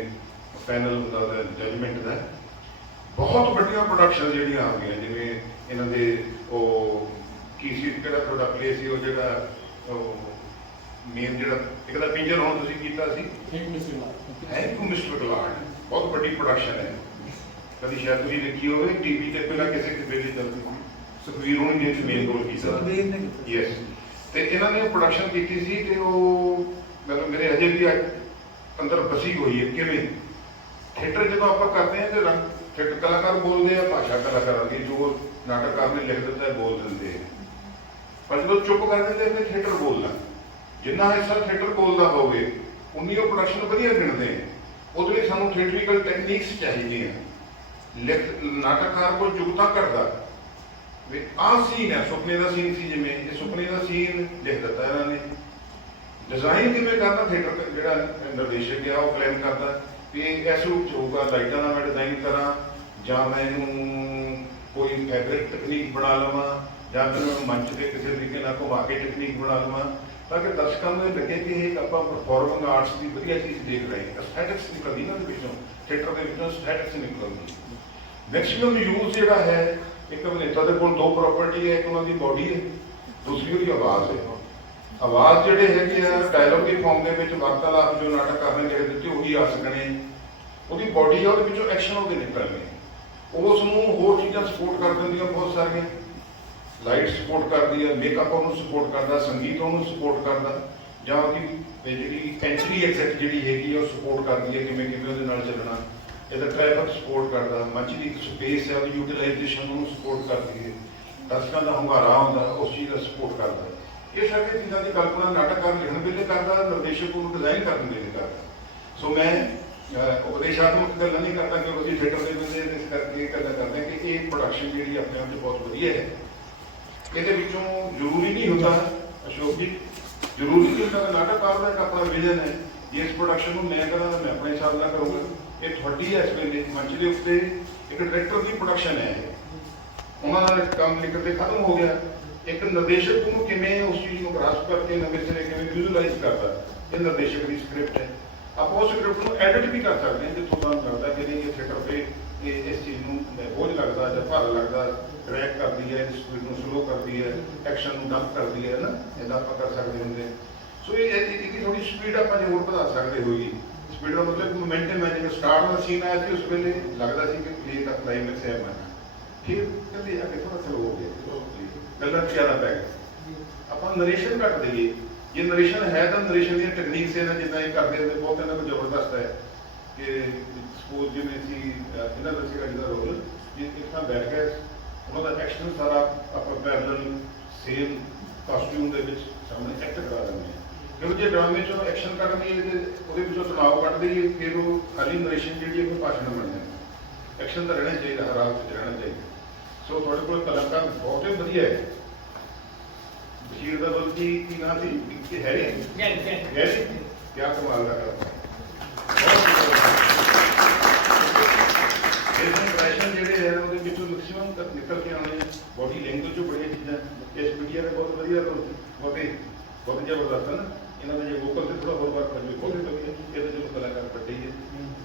ਪੈਨਲ ਹੁੰਦਾ ਜਜਮੈਂਟ ਦਾ। ਬਹੁਤ ਵੱਡੀਆਂ ਪ੍ਰੋਡਕਸ਼ਨ ਜਿਹੜੀਆਂ ਆ ਗਈਆਂ, ਜਿਵੇਂ ਇਹਨਾਂ ਦੇ ਉਹ ਕੀ ਸੀ, ਕਿਹੜਾ ਤੁਹਾਡਾ ਪਲੇ ਸੀ ਉਹ ਜਿਹੜਾ ਮੇਨ ਜਿਹੜਾ ਇੱਕ ਦਾ ਪਿੰਜਰ ਹੁਣ ਤੁਸੀਂ ਕੀਤਾ ਸੀ, ਮਿਸਟਰ ਗਲਾਡ। ਬਹੁਤ ਵੱਡੀ ਪ੍ਰੋਡਕਸ਼ਨ ਹੈ। ਕਦੀ ਸ਼ਾਇਦ ਤੁਸੀਂ ਦੇਖੀ ਹੋਵੇ ਟੀਵੀ ਤੇ, ਪਹਿਲਾਂ ਕਿਸੇ ਵੇਲੇ ਚੱਲਦੀ ਸੀ। ਸੁਖਵੀਰ ਹੋਣੀ ਨੇ ਮੇਨ ਰੋਲ ਕੀਤਾ। ਯੈਸ। ਤੇ ਇਹਨਾਂ ਨੇ ਪ੍ਰੋਡਕਸ਼ਨ ਕੀਤੀ ਸੀ ਤੇ ਉਹ ਮਤਲਬ ਮੇਰੇ ਹਜੇ ਵੀ ਅੰਦਰ ਬਸੀ ਹੋਈ ਹੈ। ਕਿਵੇਂ ਥੀਏਟਰ ਜਦੋਂ ਆਪਾਂ ਕਰਦੇ ਹਾਂ ਤੇ ਥੀਏਟਰ ਕਲਾਕਾਰ ਬੋਲਦੇ ਆ, ਭਾਸ਼ਾ ਕਲਾਕਾਰਾਂ ਦੀ, ਜੋ ਨਾਟਕਕਾਰ ਨੇ ਲਿਖ ਦਿੱਤਾ ਬੋਲ ਦਿੰਦੇ ਆ। ਪਰ ਜਦੋਂ ਚੁੱਪ ਕਰ ਦਿੰਦੇ ਫਿਰ ਥੀਏਟਰ ਬੋਲਦਾ। ਜਿੰਨਾ ਹਿੱਸਾ ਥੀਏਟਰ ਬੋਲਦਾ ਹੋਵੇ ਉਨੀ ਉਹ ਪ੍ਰੋਡਕਸ਼ਨ ਵਧੀਆ ਗਿਣਦੇ ਆ। ਉਹਦੇ ਲਈ ਸਾਨੂੰ ਥੀਏਟਰੀਕਲ ਟੈਕਨੀਕਸ ਚਾਹੀਦੀਆਂ। ਨਾਟਕਕਾਰ ਕੋਲ ਜੁਗਤਾ ਕਰਦਾ ਵੀ ਆਹ ਸੀਨ ਹੈ, ਸੁਪਨੇ ਦਾ ਸੀਨ ਸੀ, ਜਿਵੇਂ ਇਹ ਸੁਪਨੇ ਦਾ ਸੀਨ ਲਿਖ ਦਿੱਤਾ ਇਹਨਾਂ ਨੇ। ਡਿਜ਼ਾਈਨ ਕਿਵੇਂ ਕਰਨਾ, ਥੀਏਟਰ ਜਿਹੜਾ ਨਿਰਦੇਸ਼ਕ ਆ ਉਹ ਪਲਾਨ ਕਰਦਾ ਵੀ ਇਸ ਰੂਪ 'ਚ ਹੋਊਗਾ, ਲਾਈਟਾਂ ਨਾਲ ਮੈਂ ਡਿਜ਼ਾਈਨ ਕਰਾਂ, ਜਾਂ ਮੈਂ ਇਹਨੂੰ ਕੋਈ ਫੈਬਰਿਕ ਤਕਨੀਕ ਬਣਾ ਲਵਾਂ, ਜਾਂ ਫਿਰ ਮੰਚ ਦੇ ਕਿਸੇ ਤਰੀਕੇ ਨਾਲ ਘੁਮਾ ਕੇ ਟੈਕਨੀਕ ਬਣਾ ਲਵਾਂ, ਤਾਂ ਕਿ ਦਰਸ਼ਕਾਂ ਨੂੰ ਇਹ ਲੱਗੇ ਕਿ ਇਹ ਆਪਾਂ ਪਰਫਾਰਮਿੰਗ ਆਰਟਸ ਦੀ ਵਧੀਆ ਚੀਜ਼ ਦੇਖ ਰਹੇ ਹਾਂ। ਐਸਥੈਟਿਕਸ ਨਿਕਲਦੀ ਨਾ ਉਹਦੇ ਵਿੱਚੋਂ, ਥੀਏਟਰ ਦੇ ਵਿੱਚੋਂ ਐਸਥੈਟਿਕਸ ਨਿਕਲਦੀ। ਮੈਕਸਿਮਮ ਯੂਜ਼ ਜਿਹੜਾ ਹੈ, ਇੱਕ ਅਭਿਨੇਤਾ ਦੇ ਕੋਲ ਦੋ ਪ੍ਰਾਪਰਟੀ ਹੈ, ਇੱਕ ਉਹਨਾਂ ਦੀ ਬੋਡੀ ਹੈ, ਦੂਸਰੀ ਉਹਦੀ ਆਵਾਜ਼ ਹੈ। ਆਵਾਜ਼ ਜਿਹੜੇ ਹੈਗੇ ਆ ਡਾਇਲੌਗ ਦੀ ਫਾਰਮ ਦੇ ਵਿੱਚ ਵਾਰਤਾਲਾਪ ਜੋ ਨਾਟਕ ਕਰਨ ਜਿਹੜੇ ਦਿੱਤੇ ਉਹੀ ਆ ਸਕਣੇ। ਉਹਦੀ ਬੋਡੀ ਆ, ਉਹਦੇ ਵਿੱਚੋਂ ਐਕਸ਼ਨ ਉਹਦੇ ਨਿਕਲਣੇ। ਉਸ ਨੂੰ ਹੋਰ ਚੀਜ਼ਾਂ ਸਪੋਰਟ ਕਰ ਦਿੰਦੀਆਂ ਬਹੁਤ ਸਾਰੀਆਂ। ਲਾਈਟ ਸਪੋਰਟ ਕਰਦੀ ਹੈ, ਮੇਕਅਪ ਉਹਨੂੰ ਸਪੋਰਟ ਕਰਦਾ, ਸੰਗੀਤ ਉਹਨੂੰ ਸਪੋਰਟ ਕਰਦਾ, ਜਾਂ ਉਹਦੀ ਜਿਹੜੀ ਐਂਟਰੀ ਐਗਜ਼ੈਕਟ ਜਿਹੜੀ ਹੈਗੀ ਉਹ ਸਪੋਰਟ ਕਰਦੀ ਹੈ, ਕਿਵੇਂ ਕਿਵੇਂ ਉਹਦੇ ਨਾਲ ਚੱਲਣਾ। ਇਹਦਾ ਟ੍ਰੈਫਿਕ ਸਪੋਰਟ ਕਰਦਾ, ਮੰਚ ਦੀ ਇੱਕ ਸਪੇਸ ਹੈ ਉਹਦੀ ਯੂਟੀਲਾਈਜੇਸ਼ਨ ਉਹਨੂੰ ਸਪੋਰਟ ਕਰਦੀ ਹੈ, ਦਰਸ਼ਕਾਂ ਦਾ ਹੁੰਗਾਰਾ ਹੁੰਦਾ ਉਸ ਚੀਜ਼ ਦਾ ਸਪੋਰਟ ਕਰਦਾ। ਇਹ ਸਾਰੀਆਂ ਚੀਜ਼ਾਂ ਦੀ ਕਲਪਨਾ ਨਾਟਕਕਾਰ ਲਿਖਣ ਵੇਲੇ ਕਰਦਾ, ਨਿਰਦੇਸ਼ਕ ਉਹਨੂੰ ਡਿਜ਼ਾਈਨ ਕਰਨ ਵੇਲੇ ਕਰਦਾ। ਸੋ ਮੈਂ ਉਪਦੇਸ਼ਾਤਮਕ ਗੱਲਾਂ ਨਹੀਂ ਕਰਦਾ ਕਿਉਂਕਿ ਅਸੀਂ ਥੀਏਟਰ ਦੇ ਵਿੱਚ ਇਸ ਕਰਕੇ ਇਹ ਗੱਲਾਂ ਕਰਦੇ ਹਾਂ ਕਿ ਇਹ ਪ੍ਰੋਡਕਸ਼ਨ ਜਿਹੜੀ ਆਪਣੇ ਆਪ 'ਚ ਬਹੁਤ ਵਧੀਆ ਹੈ। ਇਹਦੇ ਵਿੱਚੋਂ ਜ਼ਰੂਰੀ ਨਹੀਂ ਹੁੰਦਾ ਅਸ਼ੋਕ ਜੀ, ਜ਼ਰੂਰੀ ਨਹੀਂ ਹੁੰਦਾ ਨਾਟਕਕਾਰ ਦਾ ਇੱਕ ਆਪਣਾ ਵਿਜ਼ਨ ਹੈ। ਜੇ ਇਸ ਪ੍ਰੋਡਕਸ਼ਨ ਨੂੰ ਮੈਂ ਕਰਾਂ ਤਾਂ ਮੈਂ ਆਪਣੇ ਹਿਸਾਬ ਨਾਲ ਕਰੂੰਗਾ। ਇਹ ਤੁਹਾਡੀ ਹੈ ਇਸ ਵੇਲੇ ਮੰਚ ਦੇ ਉੱਤੇ ਇੱਕ ਡਾਇਰੈਕਟਰ ਦੀ ਪ੍ਰੋਡਕਸ਼ਨ ਹੈ। ਉਹਨਾਂ ਦਾ ਕੰਮ ਲਿਖਣ ਤੇ ਖਤਮ ਹੋ ਗਿਆ। ਇੱਕ ਨਿਰਦੇਸ਼ਕ ਨੂੰ ਕਿਵੇਂ ਉਸ ਚੀਜ਼ ਨੂੰ ਗ੍ਰਾਸਪ ਕਰਕੇ ਨਵੇਂ ਸਿਰੇ ਕਿਵੇਂ ਵਿਜ਼ੂਅਲਾਈਜ਼ ਕਰਦਾ, ਇਹ ਨਿਰਦੇਸ਼ਕ ਦੀ ਸਕ੍ਰਿਪਟ ਹੈ। ਆਪਾਂ ਉਸ ਸਕ੍ਰਿਪਟ ਨੂੰ ਐਡਿਟ ਵੀ ਕਰ ਸਕਦੇ ਹਾਂ ਜਿੱਥੋਂ ਤੁਹਾਨੂੰ ਲੱਗਦਾ ਕਿ ਨਹੀਂ ਇਹ ਥੀਏਟਰ ਤੇ ਇਸ ਚੀਜ਼ ਨੂੰ ਬੋਝ ਲੱਗਦਾ ਜਾਂ ਭਾਰ ਲੱਗਦਾ, ਡਰੈਕ ਕਰਦੀ ਹੈ, ਸਪੀਡ ਨੂੰ ਸਲੋ ਕਰਦੀ ਹੈ, ਐਕਸ਼ਨ ਨੂੰ ਡੰਪ ਕਰਦੀ ਹੈ ਨਾ, ਇਹਦਾ ਆਪਾਂ ਕਰ ਸਕਦੇ ਹੁੰਦੇ। ਸੋ ਇਹਦੀ ਥੋੜੀ ਸਪੀਡ ਆਪਾਂ ਜੇ ਹੋਰ ਵਧਾ ਸਕਦੇ ਹੋਈਏ। ਸਪੀਡ ਦਾ ਮਤਲਬ ਮੋਮੈਂਟਮ ਹੈ। ਜਿਵੇਂ ਸਟਾਰਟ ਦਾ ਸੀਨ ਆਇਆ ਸੀ ਉਸ ਵੇਲੇ ਲੱਗਦਾ ਸੀ ਕਿ ਪਲੇ ਦਾ ਕਲਾਈਮੈਕਸ ਹੈ ਮੈਂ ਫਿਰ ਕਹਿੰਦੇ ਅੱਗੇ ਥੋੜਾ ਸਲੋ ਹੋ ਗਿਆ, ਗੱਲਾਂ ਜ਼ਿਆਦਾ ਪੈ ਗਈ। ਆਪਾਂ ਨਰੇਸ਼ਨ ਘੱਟ ਦਈਏ। ਜੇ ਨਰੇਸ਼ਨ ਹੈ ਤਾਂ ਨਰੇਸ਼ਨ ਦੀਆਂ ਟੈਕਨੀਕਸ ਇਹਨਾਂ ਜਿੱਦਾਂ ਇਹ ਕਰਦੇ ਹੁੰਦੇ ਬਹੁਤ ਇਹਨਾਂ ਕੋਲ ਜ਼ਬਰਦਸਤ ਹੈ ਕਿ ਸਪੋਜ਼ ਜਿਵੇਂ ਸੀ ਇਹਨਾਂ ਦਾ ਸੀਗਾ ਜਿਹਦਾ ਰੋਲ ਜੇ ਇੱਕ ਤਾਂ ਬੈਠ ਕੇ ਉਹਨਾਂ ਦਾ ਐਕਸ਼ਨ ਸਾਰਾ ਆਪਾਂ ਪੈਰਲਲ ਸੇਮ ਕਾਸਟਿਊਮ ਦੇ ਵਿੱਚ ਸਾਹਮਣੇ ਐਕਟ ਕਰਾ ਦਿੰਦੇ ਹਾਂ। ਕਿਉਂਕਿ ਜੇ ਡਰਾਮੇ 'ਚੋਂ ਐਕਸ਼ਨ ਕੱਢਦੀ ਹੈ ਤੇ ਉਹਦੇ ਵਿੱਚੋਂ ਤਣਾਅ ਕੱਢਦੀ ਹੈ, ਫਿਰ ਉਹ ਖਾਲੀ ਨਰੇਸ਼ਨ ਜਿਹੜੀ ਹੈ ਕੋਈ ਭਾਸ਼ਣ ਬਣ ਜਾਂਦਾ। ਐਕਸ਼ਨ ਤਾਂ ਰਹਿਣਾ ਚਾਹੀਦਾ, ਹਰ ਹਾਲਤ 'ਚ ਰਹਿਣਾ ਚਾਹੀਦਾ। ਸੋ ਤੁਹਾਡੇ ਕੋਲ ਕਲਾਕਾਰ ਬਹੁਤ ਹੀ ਵਧੀਆ ਹੈ। ਬਸ਼ੀਰ ਦਾ ਬਲਕਿ ਕੀ ਨਾਮ ਸੀ, ਹੈਰੀ, ਕਿਆ ਕਮਾਲ ਦਾ ਕੰਮ। ਇਹਨਾਂ ਦੇ ਜੇ ਵੋਕਲ ਤੇ ਥੋੜਾ ਹੋਰ ਵਰਕ ਹੋ ਜਾਵੇ ਉਹਦੇ ਤੋਂ ਵੀ ਇਹ ਤਾਂ ਚਲੋ ਕਲਾਕਾਰ ਵੱਡੇ ਹੀ ਹੈ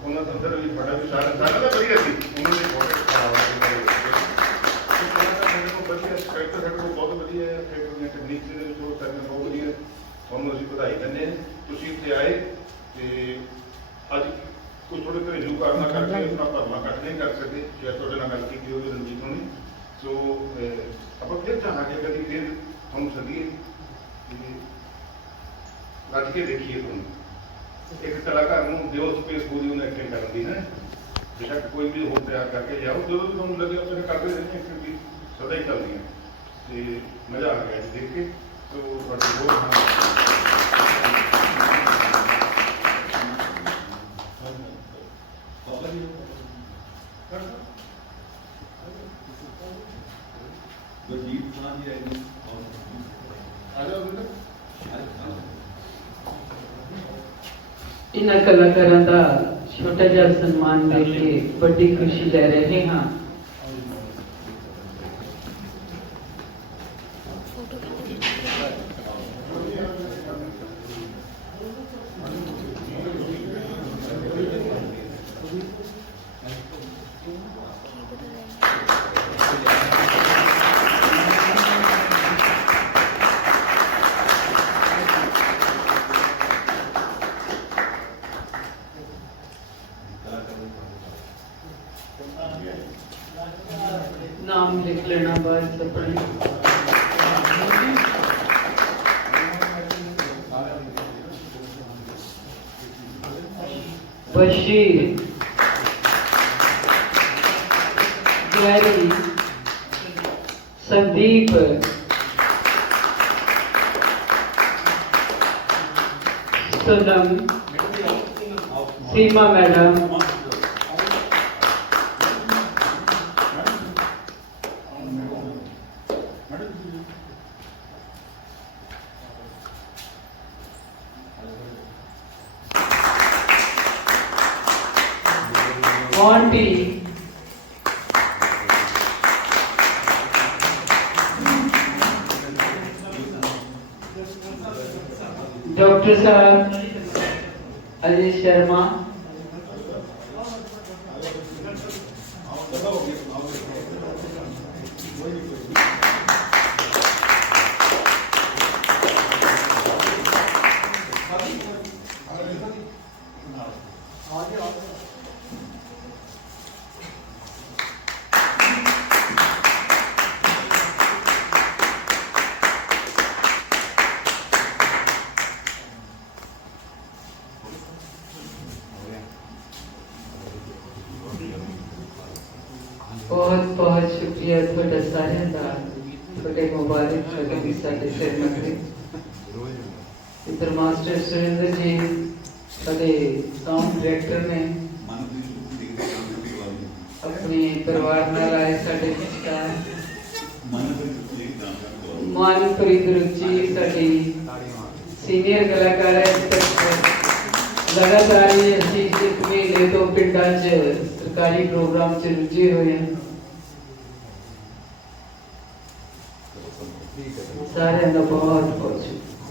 ਉਹਨਾਂ ਦਾ ਅੰਦਰ ਵੀ ਸਾਡਾ ਵੀ ਸਾਡਾ ਤਾਂ ਵਧੀਆ ਸੀ ਉਹਨਾਂ ਦੇ ਬਹੁਤ ਖਰਾਬ ਵਧੀਆ ਸਕ੍ਰਿਪਟ ਸਾਡੇ ਕੋਲ ਬਹੁਤ ਵਧੀਆ ਹੈ ਥੀਏਟਰ ਦੀਆਂ ਟੈਕਨੀਕਸ ਦੇ ਵਿੱਚ ਉਹ ਸਾਡੇ ਬਹੁਤ ਵਧੀਆ ਹੈ ਤੁਹਾਨੂੰ ਅਸੀਂ ਵਧਾਈ ਦਿੰਦੇ ਹਾਂ ਤੁਸੀਂ ਇੱਥੇ ਆਏ ਤੇ ਅੱਜ ਕੁਝ ਥੋੜੇ ਘਰੇਲੂ ਕਾਰਨਾਂ ਕਰਕੇ ਆਪਣਾ ਭਰਮਾ ਕੱਟ ਨਹੀਂ ਕਰ ਸਕੇ ਸ਼ਾਇਦ ਤੁਹਾਡੇ ਨਾਲ ਗੱਲ ਕੀਤੀ ਹੋਵੇ ਰਣਜੀਤ ਹੋਣੀ ਸੋ ਆਪਾਂ ਫਿਰ ਚਾਹਾਂਗੇ ਕਦੀ ਫਿਰ ਤੁਹਾਨੂੰ ਸੱਦੀਏ ਰੱਜ ਕੇ ਦੇਖੀਏ ਤੁਹਾਨੂੰ ਇੱਕ ਕਲਾਕਾਰ ਨੂੰ ਦਿਓ ਸਪੇਸ ਪੂਰੀ ਉਹਨੇ ਐਕਟਿੰਗ ਕਰਨ ਦੀ ਹੈ ਬੇਸ਼ੱਕ ਕੋਈ ਵੀ ਹੋਰ ਤਿਆਰ ਕਰਕੇ ਜਾਓ ਜਦੋਂ ਵੀ ਤੁਹਾਨੂੰ ਲੱਗੇ ਆਪਣੇ ਕਰਦੇ ਰਹਿੰਦੇ ਐਕਟਿਵਿਟੀ ਸਦਾ ਹੀ ਚੱਲਦੀਆਂ ਤੇ ਮਜ਼ਾ ਆ ਗਿਆ ਦੇਖ ਕੇ ਸੋ ਤੁਹਾਡੇ ਬਹੁਤ ਇਹਨਾਂ ਕਲਾਕਾਰਾਂ ਦਾ ਛੋਟਾ ਜਿਹਾ ਸਨਮਾਨ ਦੇ ਕੇ ਵੱਡੀ ਖੁਸ਼ੀ ਲੈ ਰਹੇ ਹਾਂ। नाम लिख लेना बस अपने बशीर गैरी संदीप सनम सीमा मैडम Monty, डॉक्टर साहब अजय शर्मा, बहुत बहुत शुक्रिया थोड़ा सारे का थोड़े मुबारक कभी साढ़े सिर मकरे इधर मास्टर सुरेंद्र जी साढ़े साउंड डायरेक्टर ने अपने परिवार नाल आए साढ़े विचकार मनप्रीत रुचि साड़ी सीनियर कलाकार है लगातार ही मेले तो पिंडा च सरकारी प्रोग्राम च रुझे हुए हैं सारे बहुत